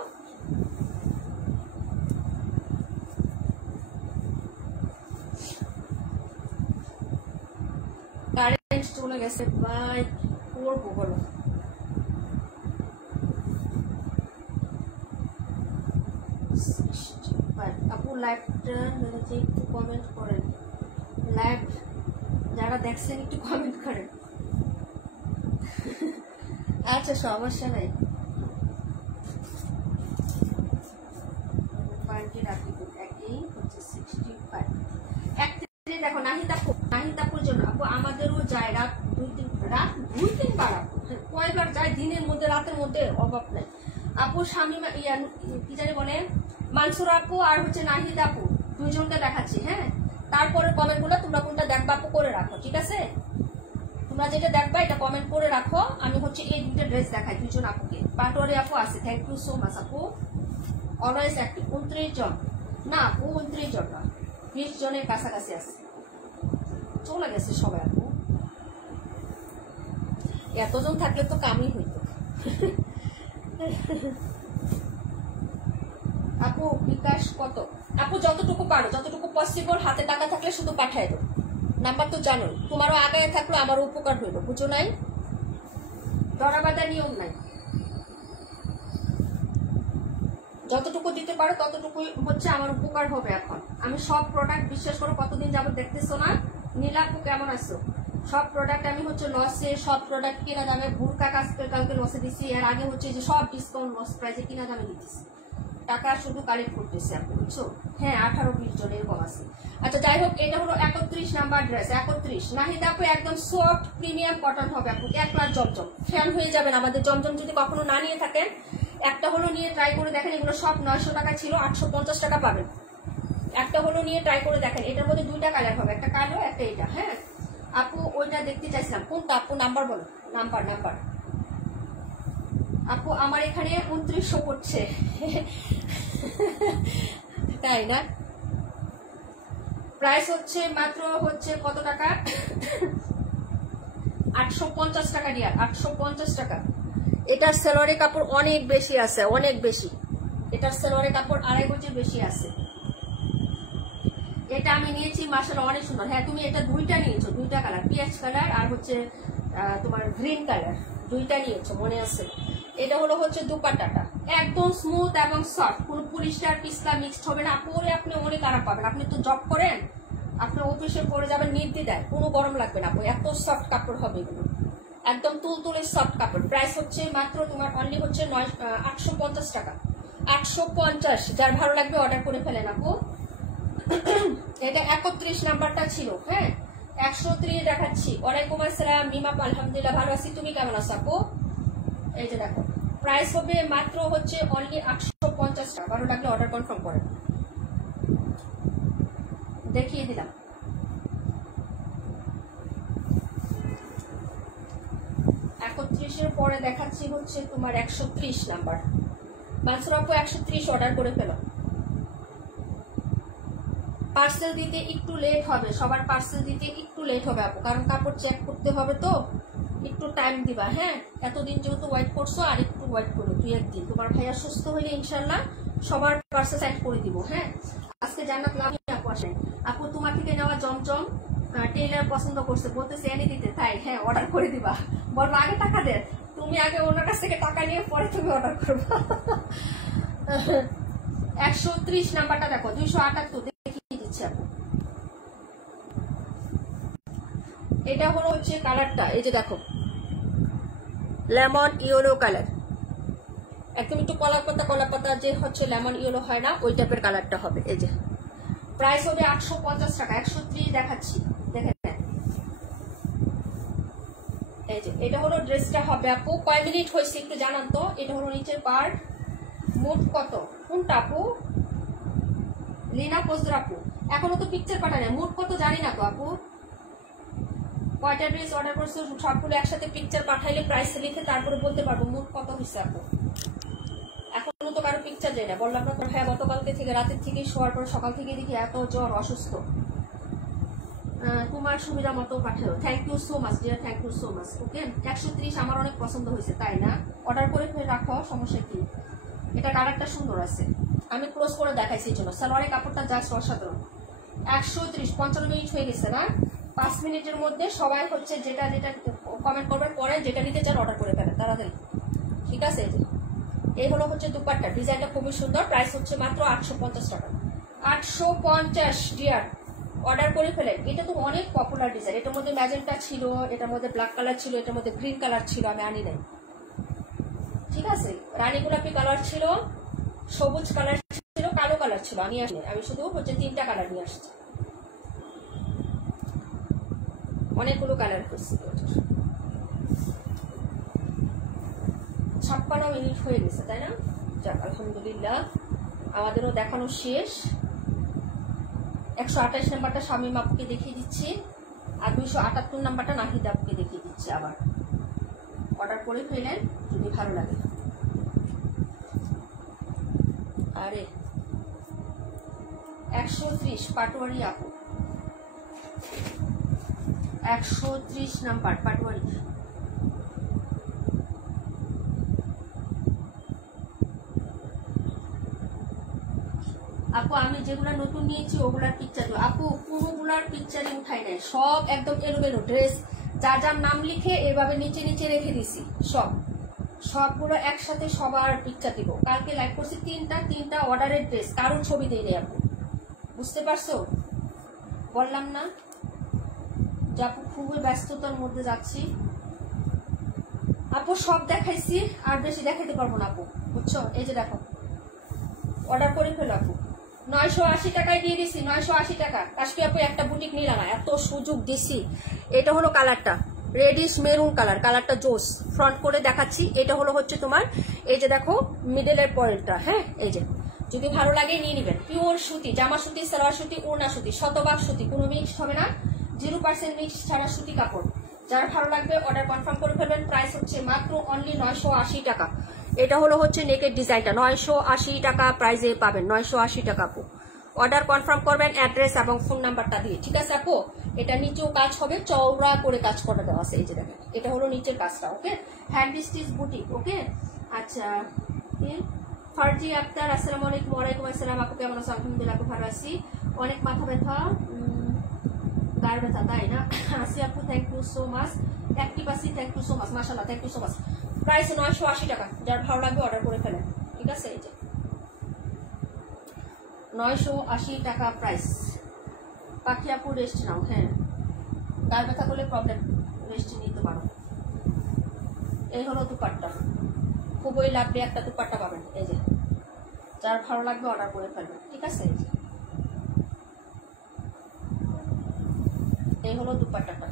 কারেন্ট চলে গেছে ভাই, করবো বলো। আপু লাইভটা একটু কমেন্ট করেন, লাইভ যারা দেখছেন একটু কমেন্ট করেন। আচ্ছা সমস্যা নাই, দেখো নাহিদাপুর জন্য আপু আমাদেরও যায় রাত 2-3 বার আপু, কয়বার যায় দিনের মধ্যে রাতের মধ্যে অভাব নাই আপু। শামিমা কি জানি বলে মানসুর আপু আর হচ্ছে নাহিদ আপু দুইজনকে দেখাচ্ছি, হ্যাঁ, তারপরে কমেন্ট গুলো তোমরা কোনটা দেখবা আপু করে রাখো, ঠিক আছে, তোমরা যেটা দেখবা এটা কমেন্ট করে রাখো। আমি হচ্ছে এই দুইটা ড্রেস দেখাই দুইজন আপুকে। পাটোয়ারি আপু আছে, থ্যাংক ইউ সো মাচ আপু, অলওয়েজ অ্যাক্টিভ। 29 জন না আপু, 29 জন না, 20 জনের কাছাকাছি আছে, চলে গেছে সবাই আপু, এতজন থাকলে তো কামই হইতো। আপু বিকাশ কত? আপু যতটুকু পারো, যতটুকু পসিবল, হাতে টাকা থাকলে শুধু পাঠাই দাও, নাম্বার তো জানোই, তোমারও আগায় থাকলো আমারও উপকার হইলো, বুঝো নাই, দরাবাদা নিয়ম নাই, যতটুকু দিতে পারো ততটুকু হচ্ছে আমার উপকার হবে। এখন আমি সব প্রোডাক্ট বিশ্বাস করো কতদিন যাবত দেখতেছো না, নীলা আপু কেমন আছো, সব প্রোডাক্ট আমি হচ্ছে লসে, সব প্রোডাক্ট কিনা দামে, ভুরকা কালকে লসে দিচ্ছি, এর আগে হচ্ছে যে সব ডিসকাউন্ট লস প্রাইসে কিনা দামে দিচ্ছি, টাকা শুধু কালেক্ট করতেছে আপনি, বুঝছো, হ্যাঁ 18-20 জন এরকম আছে। আচ্ছা যাই হোক, এটা হলো 31 নাম্বার ড্রেস, 31 নাহিদা আপু একদম সফট প্রিমিয়াম কটন হবে আপু, 1 লাখ জমজম, ফ্যান হয়ে যাবেন আমাদের জমজম যদি কখনো না নিয়ে থাকেন, একটা হলো নিয়ে ট্রাই করে দেখেন, এগুলো সব 900 টাকা ছিল, 850 টাকা পাবেন, একটা হলো নিয়ে ট্রাই করে দেখেন, এটার মধ্যে 2টা কালার হবে, একটা কালো একটা এটা, হ্যাঁ আপু ওইটা দেখতে চাইছিলাম, কোনটা আপু নাম্বার বলো, নাম্বার আপু আমার এখানে 2900 পড়ছে, তাই না, প্রাইস হচ্ছে মাত্র হচ্ছে কত টাকা, 850 টাকা ডিয়ার, 850 টাকা। এটার সেলোয়ারের কাপড় অনেক বেশি আছে, অনেক বেশি, এটার সেলোয়ারের কাপড় 2.5 গজের বেশি আছে। এটা আমি নিয়েছি মাশাআল্লাহ অনেক সুন্দর, হ্যাঁ তুমি এটা 2টা নিয়েছো, 2টা কালার, পিএইচ কালার আর হচ্ছে তোমার গ্রিন কালার, 2টা নিয়েছো মনে আছে। এটা হলো হচ্ছে দুপাট্টাটা, একদম স্মুথ এবং সফট, কোনো পলিস্টার পিছলা মিক্সড হবে না, পরে আপনি অনেক আরাম পাবেন, আপনি তো জব করেন, আপনি অফিসে পরে যাবেন নির্দ্বিধায়, কোনো গরম লাগবে না, এত সফট কাপড় হবে এগুলো, একদম তুলতুলে সফট কাপড়। প্রাইস হচ্ছে মাত্র তোমার অনলি হচ্ছে 850 টাকা, 850, যার ভালো লাগবে অর্ডার করে ফেলেন আপু। এটা 31 নাম্বারটা ছিল, হ্যাঁ 130 দেখাচ্ছি। ওয়ালাইকুম আসসালাম মিমা, আলহামদুলিল্লাহ ভালো আছি, তুমি কেমন আছো আপু? এই যে দেখো প্রাইস হবে মাত্র হচ্ছে অনলি 850 টাকা, ভালো লাগলে অর্ডার কনফার্ম করেন, দেখিয়ে দিলাম। পরে দেখাচ্ছি হচ্ছে তোমার 130 নাম্বার, মানসুর আপু 130 অর্ডার করে ফেলো। পার্সেল দিতে একটু লেট হবে, সবার পার্সেল দিতে একটু লেট হবে আপু, কারণ কাপড় চেক করতে হবে তো, একটু টাইম দিবা, হ্যাঁ এতদিন যেহেতু ওয়েট করছো আর একটু ওয়েট করো, 2-1 দিন, তোমার ভাইয়া সুস্থ হলে ইনশাল্লাহ সবার পার্সেল সেন্ড করে দিব। হ্যাঁ আজকে জান্নাত লাভি আপু আসেন, আপু তোমার থেকে নেওয়া জমজম টেইলার পছন্দ করছে, বলতেছে এনে দিতে, তাই হ্যাঁ অর্ডার করে দিবা, বলবো আগে টাকা দেন, তুমি আগে ওনার কাছ থেকে টাকা নিয়ে পরে তুমি অর্ডার করবা। 130 নাম্বারটা দেখো, 278 দেখিয়ে দিচ্ছি আপু। এটা হলো হচ্ছে কালারটা, এই যে দেখো লেমন ইয়েলো কালার, একদম একটু কলা পাতা যে হচ্ছে লেমন ইয়েলো হয় না, ওই টাইপের কালারটা হবে। এই যে প্রাইস হবে 850 টাকা, 130 দেখাচ্ছি, দেখেন এই যে এটা হলো ড্রেসটা হবে আপু। কয় মিনিট হয়েছে একটু জানান তো। এটা হলো নিচের পার্ট। মোট কত? কোনটা আপু? লীনা পোজরা আপু, এখনো তো পিকচার পাঠায়। মোট কত জানি না তো আপু। কয়টা ড্রেস অর্ডার করছো সবগুলো একসাথে পিকচার পাঠাইলে প্রাইস লিখে তারপরে বলতে পারবো মোট কত হয়েছে আপু। এখনো তো কারো পিকচার যায় না। বললাম না তোর ভাইয়া গতকালকে থেকে রাতের থেকে শোয়ার পর সকাল থেকে দেখি এত জ্বর, অসুস্থ। তোমার সুবিধা মতো পাঠাও। Thank you so much dear, thank you so much. Okay 130 আমার অনেক পছন্দ হয়েছে, তাই না? অর্ডার করে ফেলে রাখো, সমস্যা কি। এটা কালারটা সুন্দর আছে, আমি ক্লোজ করে দেখাইছি এই জন্য। সালোয়ারের কাপড়টা জাস্ট অসাধারণ। 130 55 মিনিট হয়ে গেছে না? 5 মিনিটের মধ্যে সবাই হচ্ছে যেটা যেটা কমেন্ট করবেন পরে যেটা নিতে চান অর্ডার করে ফেলেন তাড়াতাড়ি, ঠিক আছে? এই হলো হচ্ছে দুপাট্টা, ডিজাইনটা খুবই সুন্দর। প্রাইস হচ্ছে মাত্র 850 টাকা। 850 ডিয়ার, অর্ডার করে ফেলেন। এটা তো অনেক পপুলার ডিজাইন। এটার মধ্যে ম্যাজেন্টা ছিল, এটার মধ্যে ব্ল্যাক কালার ছিল, এটার মধ্যে গ্রিন কালার ছিল, আমি আনি নাই, ঠিক আছে? রানী গোলাপি কালার ছিল, সবুজ কালার ছিল, কালো কালার ছিল, আমি আসি। আমি শুধু হচ্ছে 3টা কালার নিয়ে আসছি। অনেকগুলো কালার করছি। 56 মিনিট হয়ে গেছে, তাই না? যাক আলহামদুলিল্লাহ, আমাদেরও দেখানো শেষ। 128 নাম্বারটা শামীম আপুকে দেখিয়ে দিচ্ছি, আর 278 নাম্বারটা নাহিদ আপুকে দেখিয়ে দিচ্ছি। আবার অর্ডার করে ফেলেন যদি ভালো লাগে। আরে 130 পাটোয়ারি আপু, 130 নাম্বার পাটোয়ারি। আপু আমি যেগুলা নতুন নিয়েছি ওগুলার পিকচার আপু পুরোগুলার পিকচারই উঠাই নাই, সব একদম এলোমেলো ড্রেস, যার যার নাম লিখে এভাবে নিচে নিচে রেখে দিছি। সবগুলো একসাথে সবার পিকচার দিব। কালকে লাইভ করছি 3টা অর্ডারের ড্রেস, কারোর ছবি দেই নাই আপু, বুঝতে পারছো? বললাম না যে আপু খুবই ব্যস্ততার মধ্যে যাচ্ছি। আপু সব দেখাইছি, আর বেশি দেখাইতে পারবো না আপু, বুঝছো? এই যে দেখো, অর্ডার করে ফেলো আপু। 980 টাকায় দিয়ে দিছি, 980 টাকা। আজকে আপু একটা বুটিক নিলাম, এত সুযোগ দিছি। এটা হলো কালারটা রেডিশ মেরুন কালার, কালারটা জোস। ফ্রন্ট করে দেখাচ্ছি। এটা হলো হচ্ছে তোমার এই যে দেখো মিডলের পরেরটা, হ্যাঁ এই যে, যদি ভালো লাগে নিয়ে নিবেন। পিওর সুতি, জামা সুতি, সালোয়ার সুতি, ওড়না সুতি, শতভাগ সুতি, কোনো মিক্স হবে না, 0% মিক্স ছাড়া সুতি কাপড়। যার ভালো লাগবে অর্ডার কনফার্ম করে ফেলবেন। প্রাইস হচ্ছে মাত্র অনলি 980 টাকা। এটা হলো হচ্ছে নেকের ডিজাইনটা, 980 টাকা প্রাইসে পাবেন, 980 টাকা আপু। অর্ডার কনফার্ম করবেন অ্যাড্রেস এবং ফোন নাম্বারটা দিয়ে, ঠিক আছে আপু? এটা নিচেও কাজ হবে, চওড়া করে কাজ করে দেওয়া আছে, এই যে দেখেন, এটা হলো নিচের কাজটা। ওকে, হ্যান্ড স্টিচ বুটিক। ওকে আচ্ছা, ফারজি আক্তার আসসালামু আলাইকুম। ওয়ালাইকুম আসসালাম আপু, কেমন আছো? আলহামদুলিল্লাহ আপু ভালো আছি। অনেক মাথা ব্যথা, গায়ের ব্যথা, তাই না? আসি আপু, thank you so much. Active আসি, থ্যাংক ইউ সো মাচ, মাশাআল্লাহ, thank you so much. Price 980 টাকা। যার ভালো লাগবে অর্ডার করে ফেলেন, ঠিক আছে? এই যে 980 টাকা প্রাইস। পাখি আপু রেস্ট নাও, হ্যাঁ গায়ের ব্যথা করলে প্রবলেম, রেস্ট নিতে পারো। এই হলো দুপাট্টা, খুবই লাগবে একটা দুপাট্টা পাবেন। এই যে যার ভালো লাগবে অর্ডার করে ফেলবেন, ঠিক আছে? এই হলো দুপাট্টাটা।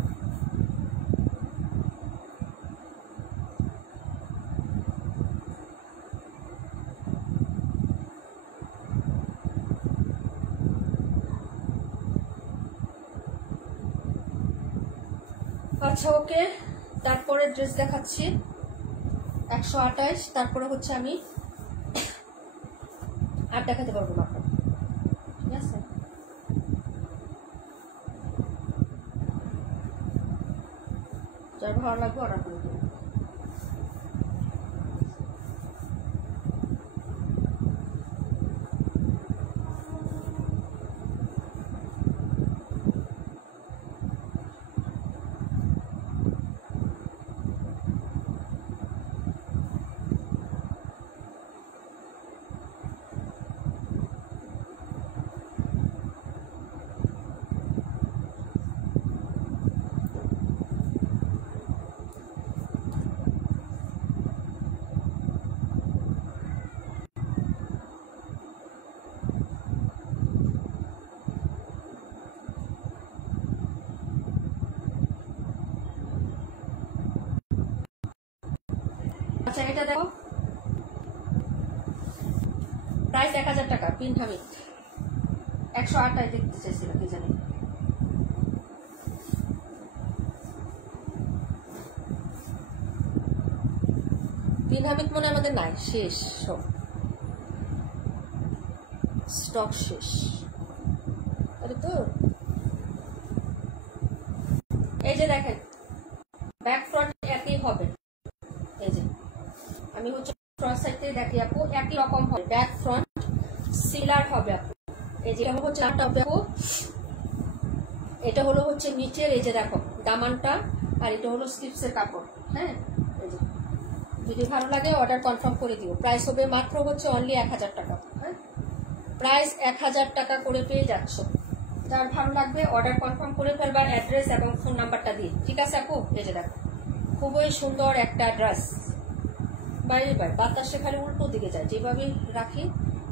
আচ্ছা ওকে, তারপরে ড্রেস দেখাচ্ছি 128। তারপরে হচ্ছে আমি আর দেখাতে পারবো না, ঠিক আছে? যার ভালো লাগবে অর্ডার করে দেবো। আচ্ছা এটা দেখো, প্রাইস 1000 টাকা। প্রিন্ট হামিদ 108 দেখতে চাইছিল কি জানি। প্রিন্ট হামিদ মনে আমাদের নাই, শেষ সব স্টক শেষ। আরে তো এই যে দেখেন ব্যাক ফ্রন্ট একই হবে। এই যে আমি হচ্ছে ফ্রন্ট সাইড থেকে দেখি আপু, একই রকম হবে, ব্যাক ফ্রন্ট সিলার হবে আপু। এই যে হচ্ছে আপু, এটা হলো হচ্ছে নিচের, এই যে দেখো দামানটা, আর এটা হলো স্লিপসের কাপড়। হ্যাঁ, এই যে যদি ভালো লাগে অর্ডার কনফার্ম করে দিও। প্রাইস হবে মাত্র হচ্ছে অনলি 1000 টাকা। হ্যাঁ, প্রাইস 1000 টাকা করে পেয়ে যাচ্ছ। যার ভালো লাগবে অর্ডার কনফার্ম করে ফেলবার, অ্যাড্রেস এবং ফোন নাম্বারটা দিয়ে। ঠিক আছে আপু, এই যে দেখো খুবই সুন্দর একটা ড্রেস। বাইরে বাতাসে খালি উল্টো দিকে যায়, যেভাবে রাখি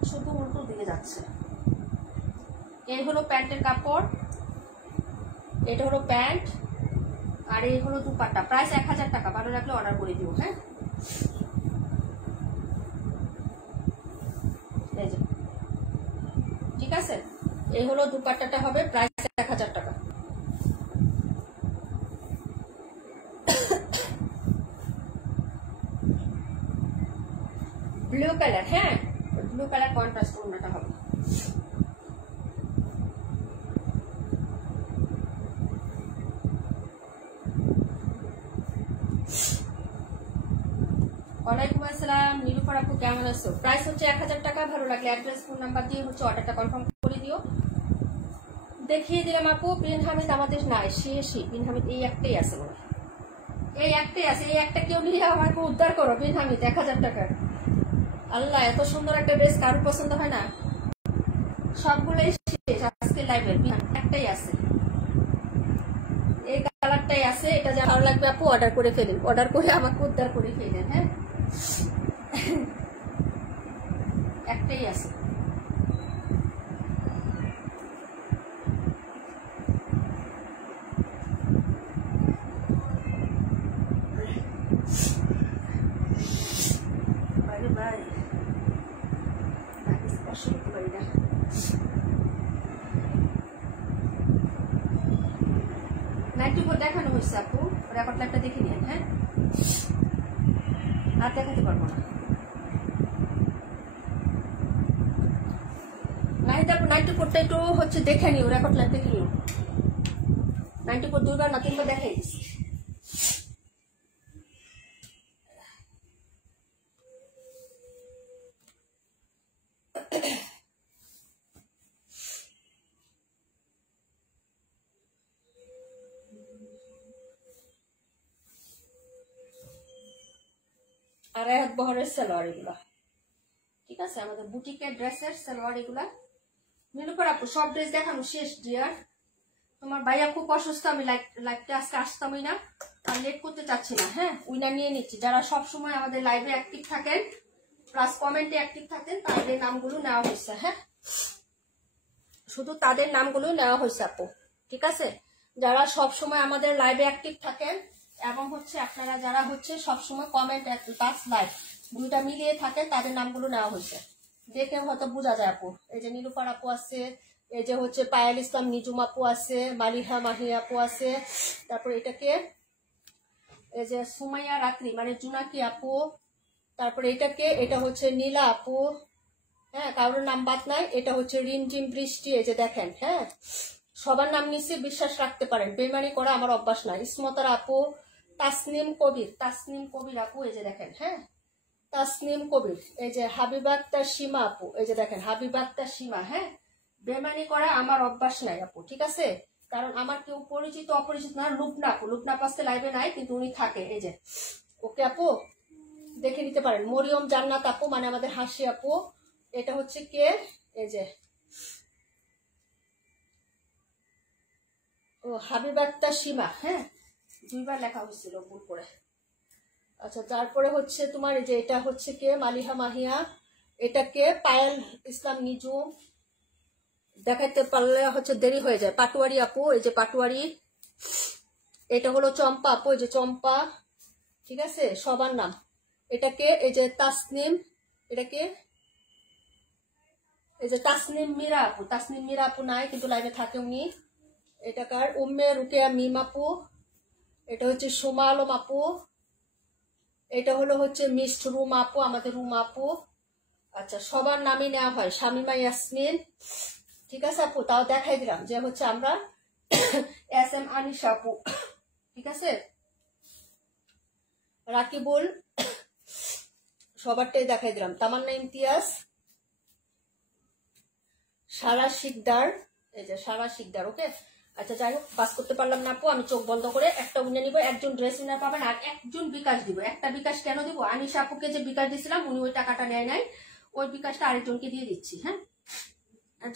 শুধু উল্টো দিকে যাচ্ছে। এই হলো প্যান্টের কাপড়, এটা হলো প্যান্ট, আর এই হলো দুপাট্টা। প্রাইস 1000 টাকা। ভালো লাগলে অর্ডার করে দিও। হ্যাঁ, এই যে ঠিক আছে, এই হলো দুপাট্টাটা হবে, প্রাইস 1000 টাকা। ব্লু কালার, হ্যাঁ ব্লু কালার কন্ট্রাস্ট ওড়নাটা হবে। ওয়ালাইকুম আসসালাম নীলুফার আপু, কেমন আছো? প্রাইস হচ্ছে 1000 টাকা। ভালো লাগলে অ্যাড্রেস ফোন নাম্বার দিয়ে হচ্ছে অর্ডারটা কনফার্ম করে দিও। দেখিয়ে দিলাম আপু, প্রিন্ট হামিদ আমাদের নাই, শেষই। প্রিন্ট হামিদ এই একটাই আছে, মনে এই একটাই আছে। এই একটা কেউ নিয়ে আমাকে উদ্ধার করো। প্রিন্ট হামিদ 1000 টাকা। আল্লাহ, এত সুন্দর একটা ড্রেস কারোর পছন্দ হয় না? সবগুলোই শেষ আজকে লাইভের, একটাই আছে, এই কালারটাই আছে। এটা যা ভালো লাগবে আপু অর্ডার করে ফেলেন, অর্ডার করে আমাকে উদ্ধার করে ফেলেন। হ্যাঁ, একটাই আছে। দেখানো হয়েছে আপু, রেকর্ড লাইভটা দেখে নিন। হ্যাঁ, আর দেখাতে পারবো না। নাইটি কোডটা একটু হচ্ছে দেখে নিও, রেকর্ড লাইভ দেখে নিও। নাইটি কোড 2বার না 3বার দেখাই দিচ্ছি। আর এক বহরের সালোয়ার এগুলা, ঠিক আছে, আমাদের বুটিকের ড্রেসের সালোয়ার এগুলা। নীলুফার আপু সব ড্রেস দেখানো শেষ ডিয়ার। তোমার ভাইয়া খুব অসুস্থ, আমি লাইভটা আজকে আসতামই না, আর লেট করতে চাচ্ছি না। হ্যাঁ, উইনার নিয়ে নিচ্ছি। যারা সবসময় আমাদের লাইভে অ্যাক্টিভ থাকেন প্লাস কমেন্টে অ্যাক্টিভ থাকেন, তাদের নামগুলো নেওয়া হয়েছে। হ্যাঁ, শুধু তাদের নামগুলো নেওয়া হয়েছে আপু, ঠিক আছে। যারা সবসময় আমাদের লাইভে অ্যাক্টিভ থাকেন এবং হচ্ছে আপনারা যারা হচ্ছে সবসময় কমেন্ট প্লাস লাইভ দুইটা মিলিয়ে থাকেন, তাদের নামগুলো নেওয়া হয়েছে। দেখে হয়তো বোঝা যায় আপু। এই যে নীলুফার আপু আছে, এই যে হচ্ছে পায়েল ইসলাম নিজুম আপু আছে, মালিহা মাহি আপু আছে, তারপর এটাকে এই যে সুমাইয়া রাত্রি মানে জুনাকি আপু, তারপরে এটাকে এটা হচ্ছে নীলা আপু। হ্যাঁ, কারোর নাম বাদ নাই। এটা হচ্ছে রিমঝিম বৃষ্টি, এই যে দেখেন। হ্যাঁ, সবার নাম নিচে বিশ্বাস রাখতে পারেন, বেমানি করা আমার অভ্যাস না। ইসমতার আপু, তাসনিম কবির আপু, এই যে দেখেন। হ্যাঁ, তাসনিম কবির, এই যে হাবিবা আক্তার সীমা আপু, এই যে দেখেন হাবিবা আক্তার সীমা। হ্যাঁ, বেমানি করা আমার অভ্যাস নাই আপু, ঠিক আছে। কারণ আমার কেউ পরিচিত অপরিচিত না। লুবনা আপু, লুবনা পাশে লাইভে নাই কিন্তু উনি থাকে, এই যে ওকে আপু দেখে নিতে পারেন। মরিয়ম জান্নাত আপু মানে আমাদের হাসি আপু, এটা হচ্ছে কে, এই যে ও হাবিবা আক্তার সীমা। হ্যাঁ, 2বার লেখা হয়েছিল ভুল করে। আচ্ছা, তারপরে হচ্ছে তোমার এই যে এটা হচ্ছে কে, মালিহা মাহিয়া, এটাকে পায়েল ইসলাম নিজুম, দেখাইতে পারলে হচ্ছে দেরি হয়ে যায়। পাটুয়ারি আপু, এই যে পাটুয়ারি, এটা হলো চম্পা আপু, এই যে চম্পা, ঠিক আছে, সবার নাম। এটাকে এই যে তাসনিম, এটাকে এই যে তাসনিম মীরা আপু, তাসনিম মীরা আপু নাই কিন্তু লাইভে থাকে উনি। এটাকার উম্মে রুকেয়া মিম আপু, এটা হচ্ছে সোমা আলম আপু, এটা হচ্ছে মিষ্ট রুম আপু, আমাদের রুম আপু। আচ্ছা, সবার নামই নেওয়া হয়, শামিমা ইয়াসমিন, ঠিক আছে আপু। তাও দেখাই দিলাম যে হচ্ছে আমরা এস এম আনিশা আপু, ঠিক আছে, রাকিবুল, সবারটাই দেখাই দিলাম। তামান্না ইমতিয়াজ, সারা শিকদার, এই যে সারা শিকদার, ওকে। আচ্ছা যাই হোক, পাস করতে পারলাম না আপু, আমি চোখ বন্ধ করে একটা উইনার নিব, একজন ড্রেস উইনার পাবেন আর একজন বিকাশ দিব। একটা বিকাশ কেন দিব, আনিশা আপুকে যে বিকাশ দিয়েছিলাম উনি ওই টাকাটা নেয় নাই, ওই বিকাশটা আরেকজনকে দিয়ে দিচ্ছি। হ্যাঁ,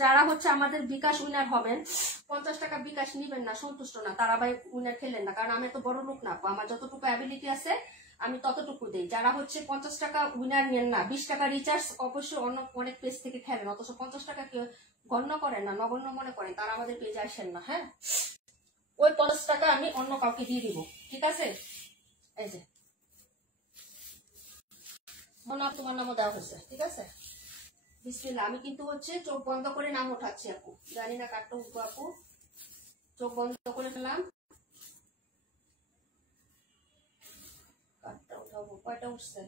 যারা হচ্ছে আমাদের বিকাশ উইনার হবেন, 50 টাকা বিকাশ নিবেন না, সন্তুষ্ট না, তারা ভাই উইনার খেলেন না, কারণ আমি এত বড় লোক না আপু, আমার যতটুকু অ্যাবিলিটি আছে আমি ততটুকু দেই। যারা হচ্ছে 50 টাকা উইনার নেন না, 20 টাকা রিচার্জ অবশ্যই অনেক পেজ থেকে খেলেন, অথচ 50 টাকা কেউ গণ্য করেন না, নগণ্য মনে করেন, তারা আমাদের পেজে আসেন না। হ্যাঁ, ওই 50 টাকা আমি অন্য কাউকে দিয়ে দিব, ঠিক আছে। এই যে তোমার নামও দেওয়া হয়েছে, ঠিক আছে। বিসমিল্লাহ, আমি কিন্তু হচ্ছে চোখ বন্ধ করে নাম উঠাচ্ছি আপু, জানি না কাটটা উঠবো আপু, চোখ বন্ধ করে ফেলাম, কাটটা উঠাবো। কয়টা উঠছে,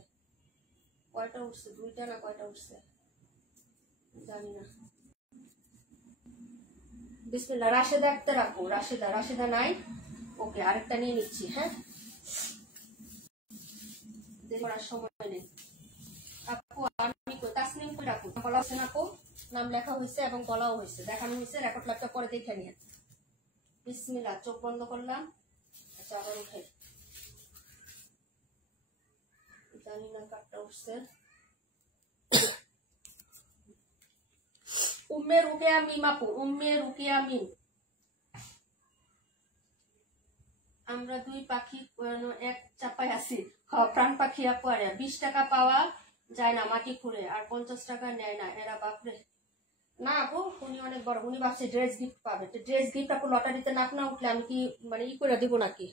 কয়টা উঠছে, 2টা না কয়টা উঠছে জানি না। বিসমিল্লাহ, রাশেদা আক্তার আপু, রাশেদা নাই, ওকে, আরেকটা নিয়ে নিচ্ছি। হ্যাঁ, করার সময় নেই আপু। আমি তাসনিম কই আপু, বলা হচ্ছে না আপু, নাম লেখা হয়েছে এবং বলাও হয়েছে, দেখানো হয়েছে, রেকর্ড লাইভটা পরে দেখে নিয়ে। বিসমিল্লাহ, চোখ বন্ধ করলাম। আচ্ছা, আবার উঠাই, জানি না কাটটা উঠছে। উম্মে রুকেয়া মিম আপু, উম্মে রুকেয়া মিম। আমরা দুই পাখি এক চাপায় আছি, প্রাণ পাখি আপু। আর 20 টাকা পাওয়া যায় না মাটি খুঁড়ে, আর 50 টাকা নেয় না এরা, বাপরে। না আপু, উনি অনেক বড়, উনি ভাবছে ড্রেস গিফট পাবে। ড্রেস গিফট আপু লটারিতে নাক না উঠলে আমি কি মানে করে দিব নাকি,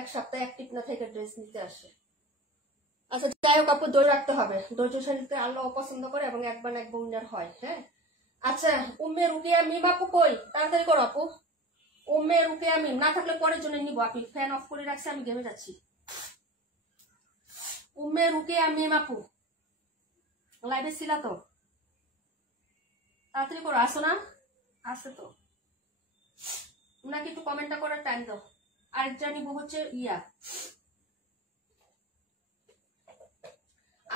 এক সপ্তাহ অ্যাক্টিভ না থেকে ড্রেস নিতে আসে। আচ্ছা যাই হোক আপু, ধৈর্য রাখতে হবে, ধৈর্যশালীতে আল্লাহ অপছন্দ করে এবং একবার না একবার উইনার হয়। হ্যাঁ, আচ্ছা, উম্মে রুকিয়া মিম আপু কই, তাড়াতাড়ি করো আপু। উম্মে রুকিয়া মিম না থাকলে পরের জন্য নিবো, আপনি ফ্যান অফ করে রাখছি, আমি গেমে যাচ্ছি। উম্মে রুকিয়া মিম আপু লাইভে ছিল তো, তাড়াতাড়ি করো, আসো না, আসে তো, ওনাকে একটু কমেন্টটা করার টাইম দাও। আরেকটা নিবো হচ্ছে ইয়া,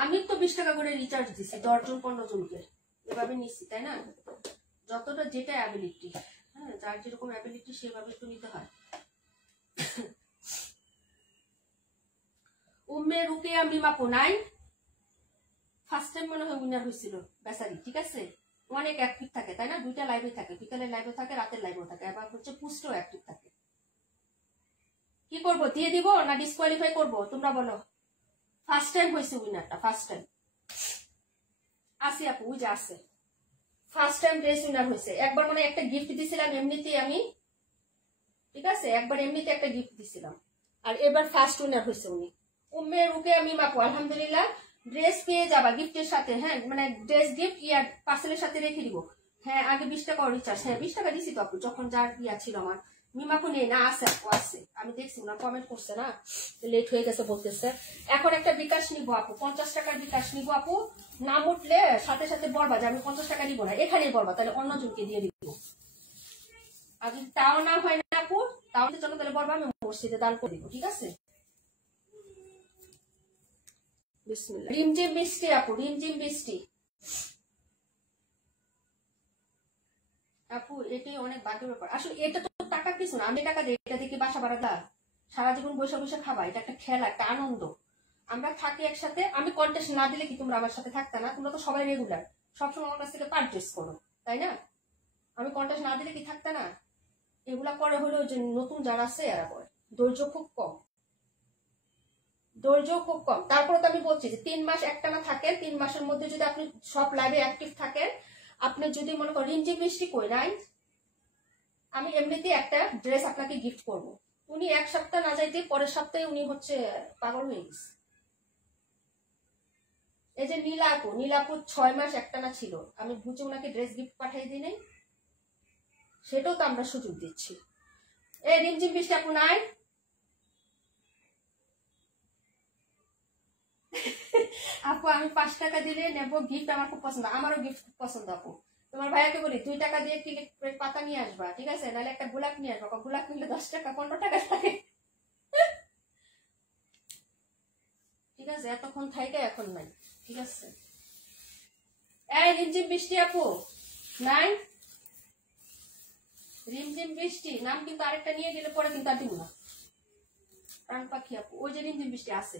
আমি তো 20 টাকা করে রিচার্জ দিছি 10 জন 15 জনকে, এভাবে নিচ্ছি, তাই না, যতটা যেটা অ্যাবিলিটি। হ্যাঁ, যার যেরকম অ্যাবিলিটি সেভাবে একটু নিতে হয়। উম্মে রুকিয়া মিম আপু নাই, ফার্স্ট টাইম মনে হয় উইনার হয়েছিল বেচারি, ঠিক আছে। অনেক অ্যাক্টিভ থাকে, তাই না, 2টা লাইভে থাকে, বিকালের লাইভে থাকে, রাতের লাইভেও থাকে, আবার হচ্ছে পুস্টও অ্যাক্টিভ থাকে। কি করব, দিয়ে দিব না ডিসকোয়ালিফাই করব, তোমরা বলো। ফার্স্ট টাইম হয়েছে উইনারটা, ফার্স্ট টাইম। আসি আপু, ওই যে আছে, ফার্স্ট টাইম ড্রেস উইনার হয়েছে। একবার মনে একটা গিফট দিছিলাম এমনিতেই আমি, ঠিক আছে, একবার এমনিতে একটা গিফট দিছিলাম, আর এবার ফার্স্ট উইনার হয়েছে উনি। উম্মে রুকিয়া মিম আপু, আলহামদুলিল্লাহ, ড্রেস পেয়ে যাবা গিফটের সাথে। হ্যাঁ, মানে ড্রেস গিফট ইয়ার পার্সেলের সাথে রেখে দিব। হ্যাঁ, আগে 20 টাকা রিচার্জ, হ্যাঁ 20 টাকা দিছি তো আপু, যখন যার ইয়া ছিল আমার। মিমাপু নেই না, আছে আপু, আছে, আমি দেখছি না, কমেন্ট করছে না, লেট হয়ে গেছে বলতেছে। এখন একটা বিকাশ নিবো আপু, 50 টাকার বিকাশ নিবো আপু। নাম উঠলে সাথে সাথে বলবা যে আমি 50 টাকা নিবো না, এখানেই বলবা, তাহলে অন্যজনকে দিয়ে দিব। আর যদি তাও না হয় না আপু, তাহলে চলো, তাহলে বলবা আমি মসজিদে দান করে দিব, ঠিক আছে। বিসমিল্লাহ, রিমঝিম বৃষ্টি আপু, রিমঝিম বৃষ্টি আপু, এটাই অনেক ভাগ্যের ব্যাপার। আসলে এটা তো টাকা কিছু না, আমি টাকা দিই, এটা দেখি বাসা ভাড়া দা, সারা জীবন বসে বসে খাবা, এটা একটা খেলা, একটা আনন্দ। আমরা থাকি একসাথে, আমি কন্টেস্ট না দিলে কি তোমরা আমার সাথে থাকতে না? তোমরা তো সবাই রেগুলার, সবসময় আমার কাছ থেকে পারচেস করো, তাই না? আমি কন্টেস্ট না দিলে কি থাকতে না? এগুলা করে হলেও যে নতুন যারা আছে এরা করে, ধৈর্য খুব কম, ধৈর্য খুব কম। তারপরে তো আমি বলছি যে 3 মাস একটানা থাকেন, 3 মাসের মধ্যে যদি আপনি সব লাইভে অ্যাক্টিভ থাকেন, আপনি যদি মনে করেন রিমঝিম বৃষ্টি কই নাই, আমি এমনিতে একটা ড্রেস আপনাকে গিফট করব। উনি 1 সপ্তাহ না যাইতে পরের সপ্তাহে উনি হচ্ছে পাগল হয়ে গেছে। এই যে নীলাপু 6 মাস একটানা ছিল, আমি বুঝে ওনাকে ড্রেস গিফট পাঠিয়ে দিই নাই, সেটাও তো আমরা সুযোগ দিচ্ছি। এই রিমঝিম বৃষ্টি আপু নাই? আপু আমি 5 টাকা দিলে নেবো গিফট, আমার খুব পছন্দ, আমারও গিফট খুব পছন্দ আপু। তোমার ভাইয়াকে বলি 2 টাকা দিয়ে পাতা নিয়ে আসবা, ঠিক আছে, নাহলে একটা গোলাপ নিয়ে আসবা, গোলাপ কিনলে 10 টাকা 15 টাকা থাকে, ঠিক আছে, এতক্ষণ থাকে এখন নাই, ঠিক আছে। এই রিমঝিম বৃষ্টি আপু নাই? রিমঝিম বৃষ্টি নাম কিন্তু আরেকটা নিয়ে গেলে পরে কিন্তু আর দিব না, প্রাণ পাখি আপু। ওই যে রিমঝিম বৃষ্টি আছে,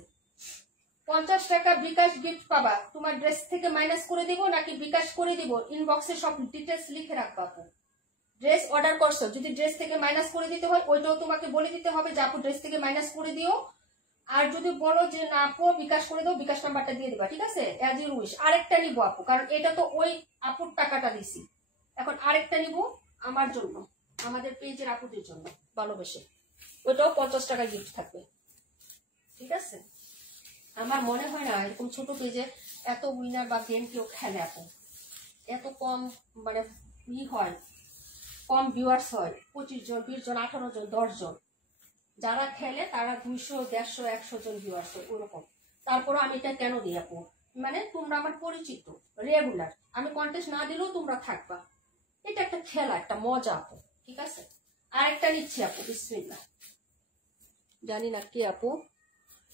50 টাকা বিকাশ গিফট পাবা। তোমার ড্রেস থেকে মাইনাস করে দিব নাকি বিকাশ করে দিব, ইনবক্সে সব ডিটেলস লিখে রাখবা আপু। ড্রেস অর্ডার করছো, যদি ড্রেস থেকে মাইনাস করে দিতে হয় ওইটাও তোমাকে বলে দিতে হবে যে আপু ড্রেস থেকে মাইনাস করে দিও। আর যদি বলো যে না আপু বিকাশ করে দাও, বিকাশ নাম্বারটা দিয়ে দিবা, ঠিক আছে, অ্যাজ ইউর উইশ। আরেকটা নিবো আপু, কারণ এটা তো ওই আপুর টাকাটা দিছি, এখন আরেকটা নিবো আমার জন্য, আমাদের পেজের আপুদের জন্য ভালোবেসে, ওইটাও 50 টাকা গিফট থাকবে, ঠিক আছে। আমার মনে হয় না এরকম ছোট পেজে এত উইনার বা গেম কেউ খেলে, আপু এত কম মানে হয়, কম ভিউয়ার্স হয়, 25 জন 20 জন 18 জন 10 জন, যারা খেলে তারা 200 150 100 জন ভিউয়ার্স হয় ওরকম। তারপরে আমি এটা কেন দিই আপু, মানে তোমরা আমার পরিচিত রেগুলার, আমি কন্টেস্ট না দিলেও তোমরা থাকবা, এটা একটা খেলা, একটা মজা আপু, ঠিক আছে। আরেকটা নিচ্ছি আপু, বিসমিল্লাহ। জানি না কি আপু,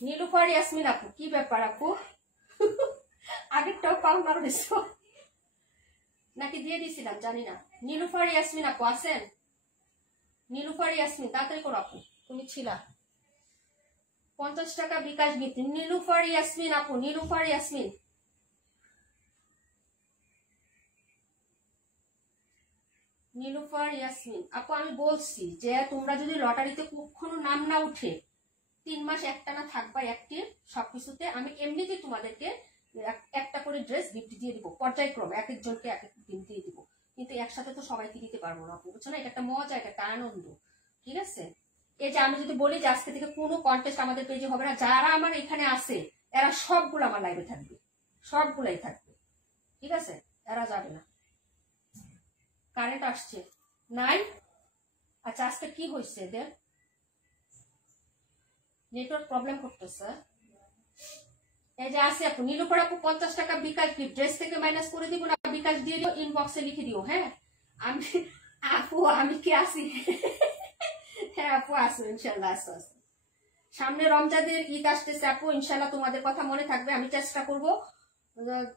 নীলুফার ইয়াসমিন আপু, কি ব্যাপার আপু? আগেরটাও পাউন্ডার হয়েছে নাকি দিয়ে দিছিলাম জানি না। নীলুফার ইয়াসমিন আপু আছেন? নীলুফার ইয়াসমিন তাড়াতাড়ি করো আপু, তুমি ছিলা। 50 টাকা বিকাশ গিফট, নীলুফার ইয়াসমিন আপু, নীলুফার ইয়াসমিন। নীলুফার ইয়াসমিন আপু, আমি বলছি যে তোমরা যদি লটারিতে কখনো নাম না উঠে 3 মাস একটানা থাকবা অ্যাক্টিভ সবকিছুতে, আমি এমনিতে তোমাদেরকে একটা করে ড্রেস গিফট দিয়ে দিব, পর্যায়ক্রমে এক একজনকে এক এক দিন দিয়ে দিব, কিন্তু একসাথে তো সবাইকে দিতে পারবো না আপু, বুঝছো না, এটা একটা মজা, এটা একটা আনন্দ, ঠিক আছে। এই যে আমি যদি বলি যে আজকে থেকে কোনো কন্টেস্ট আমাদের পেজে হবে না, যারা আমার এখানে আছে এরা সবগুলো আমার লাইভে থাকবে, সবগুলাই থাকবে, ঠিক আছে, এরা যাবে না। কারেন্ট আসছে নাই? আচ্ছা আজকে কি হয়েছে এদের, নেটওয়ার্ক প্রবলেম করতেছে। এই যে আসে আপু, নীলুফার আপু 50 টাকা বিকাশ গিফট, ড্রেস থেকে মাইনাস করে দিব না বিকাশ দিয়ে দিও, ইনবক্সে লিখে দিও, হ্যাঁ। আমি আপু আমি কি আসি? হ্যাঁ আপু আসো, ইনশাল্লাহ আসো আসো। সামনে রমজানের ঈদ আসতেছে আপু, ইনশাল্লাহ তোমাদের কথা মনে থাকবে, আমি চেষ্টা করব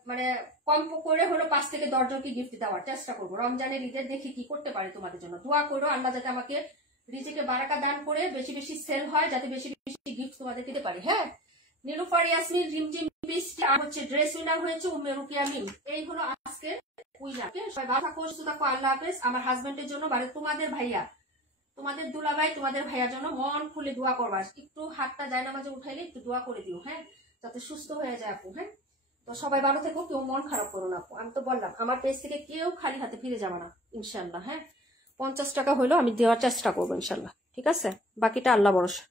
মানে কম করে হলো 5 থেকে 10 জনকে গিফট দেওয়ার চেষ্টা করবো রমজানের ঈদের, দেখি কি করতে পারি তোমাদের জন্য। দোয়া করো আল্লাহ যাতে আমাকে রিজিকে বারাকা দান করে বেশি বেশি সেল হয়, যাতে বেশি বেশি গিফট তোমাদের দিতে পারি, হ্যাঁ। নীলুফার ইয়াসমিন রিমঝিম বৃষ্টি আর হচ্ছে ড্রেস উইনার হয়েছে উম্মে রুকিয়া মিম, এই হলো আজকে উইনার। সবাই ভালো থাকো, সুস্থ থাকো, আল্লাহ হাফেজ। আমার হাজবেন্ডের জন্য মানে তোমাদের ভাইয়া, তোমাদের দুলাভাই, তোমাদের ভাইয়ার জন্য মন খুলে দোয়া করবা, একটু হাতটা যায় না মাঝে উঠাইলে একটু দোয়া করে দিও, হ্যাঁ, যাতে সুস্থ হয়ে যায় আপু, হ্যাঁ। তো সবাই ভালো থেকো, কেউ মন খারাপ করো না আপু, আমি তো বললাম আমার পেজ থেকে কেউ খালি হাতে ফিরে যাবে না ইনশাল্লাহ, হ্যাঁ। 50 টাকা হইলো আমি দেওয়ার চেষ্টা করবো ইনশাল্লাহ, ঠিক আছে, বাকিটা আল্লাহ ভরসা।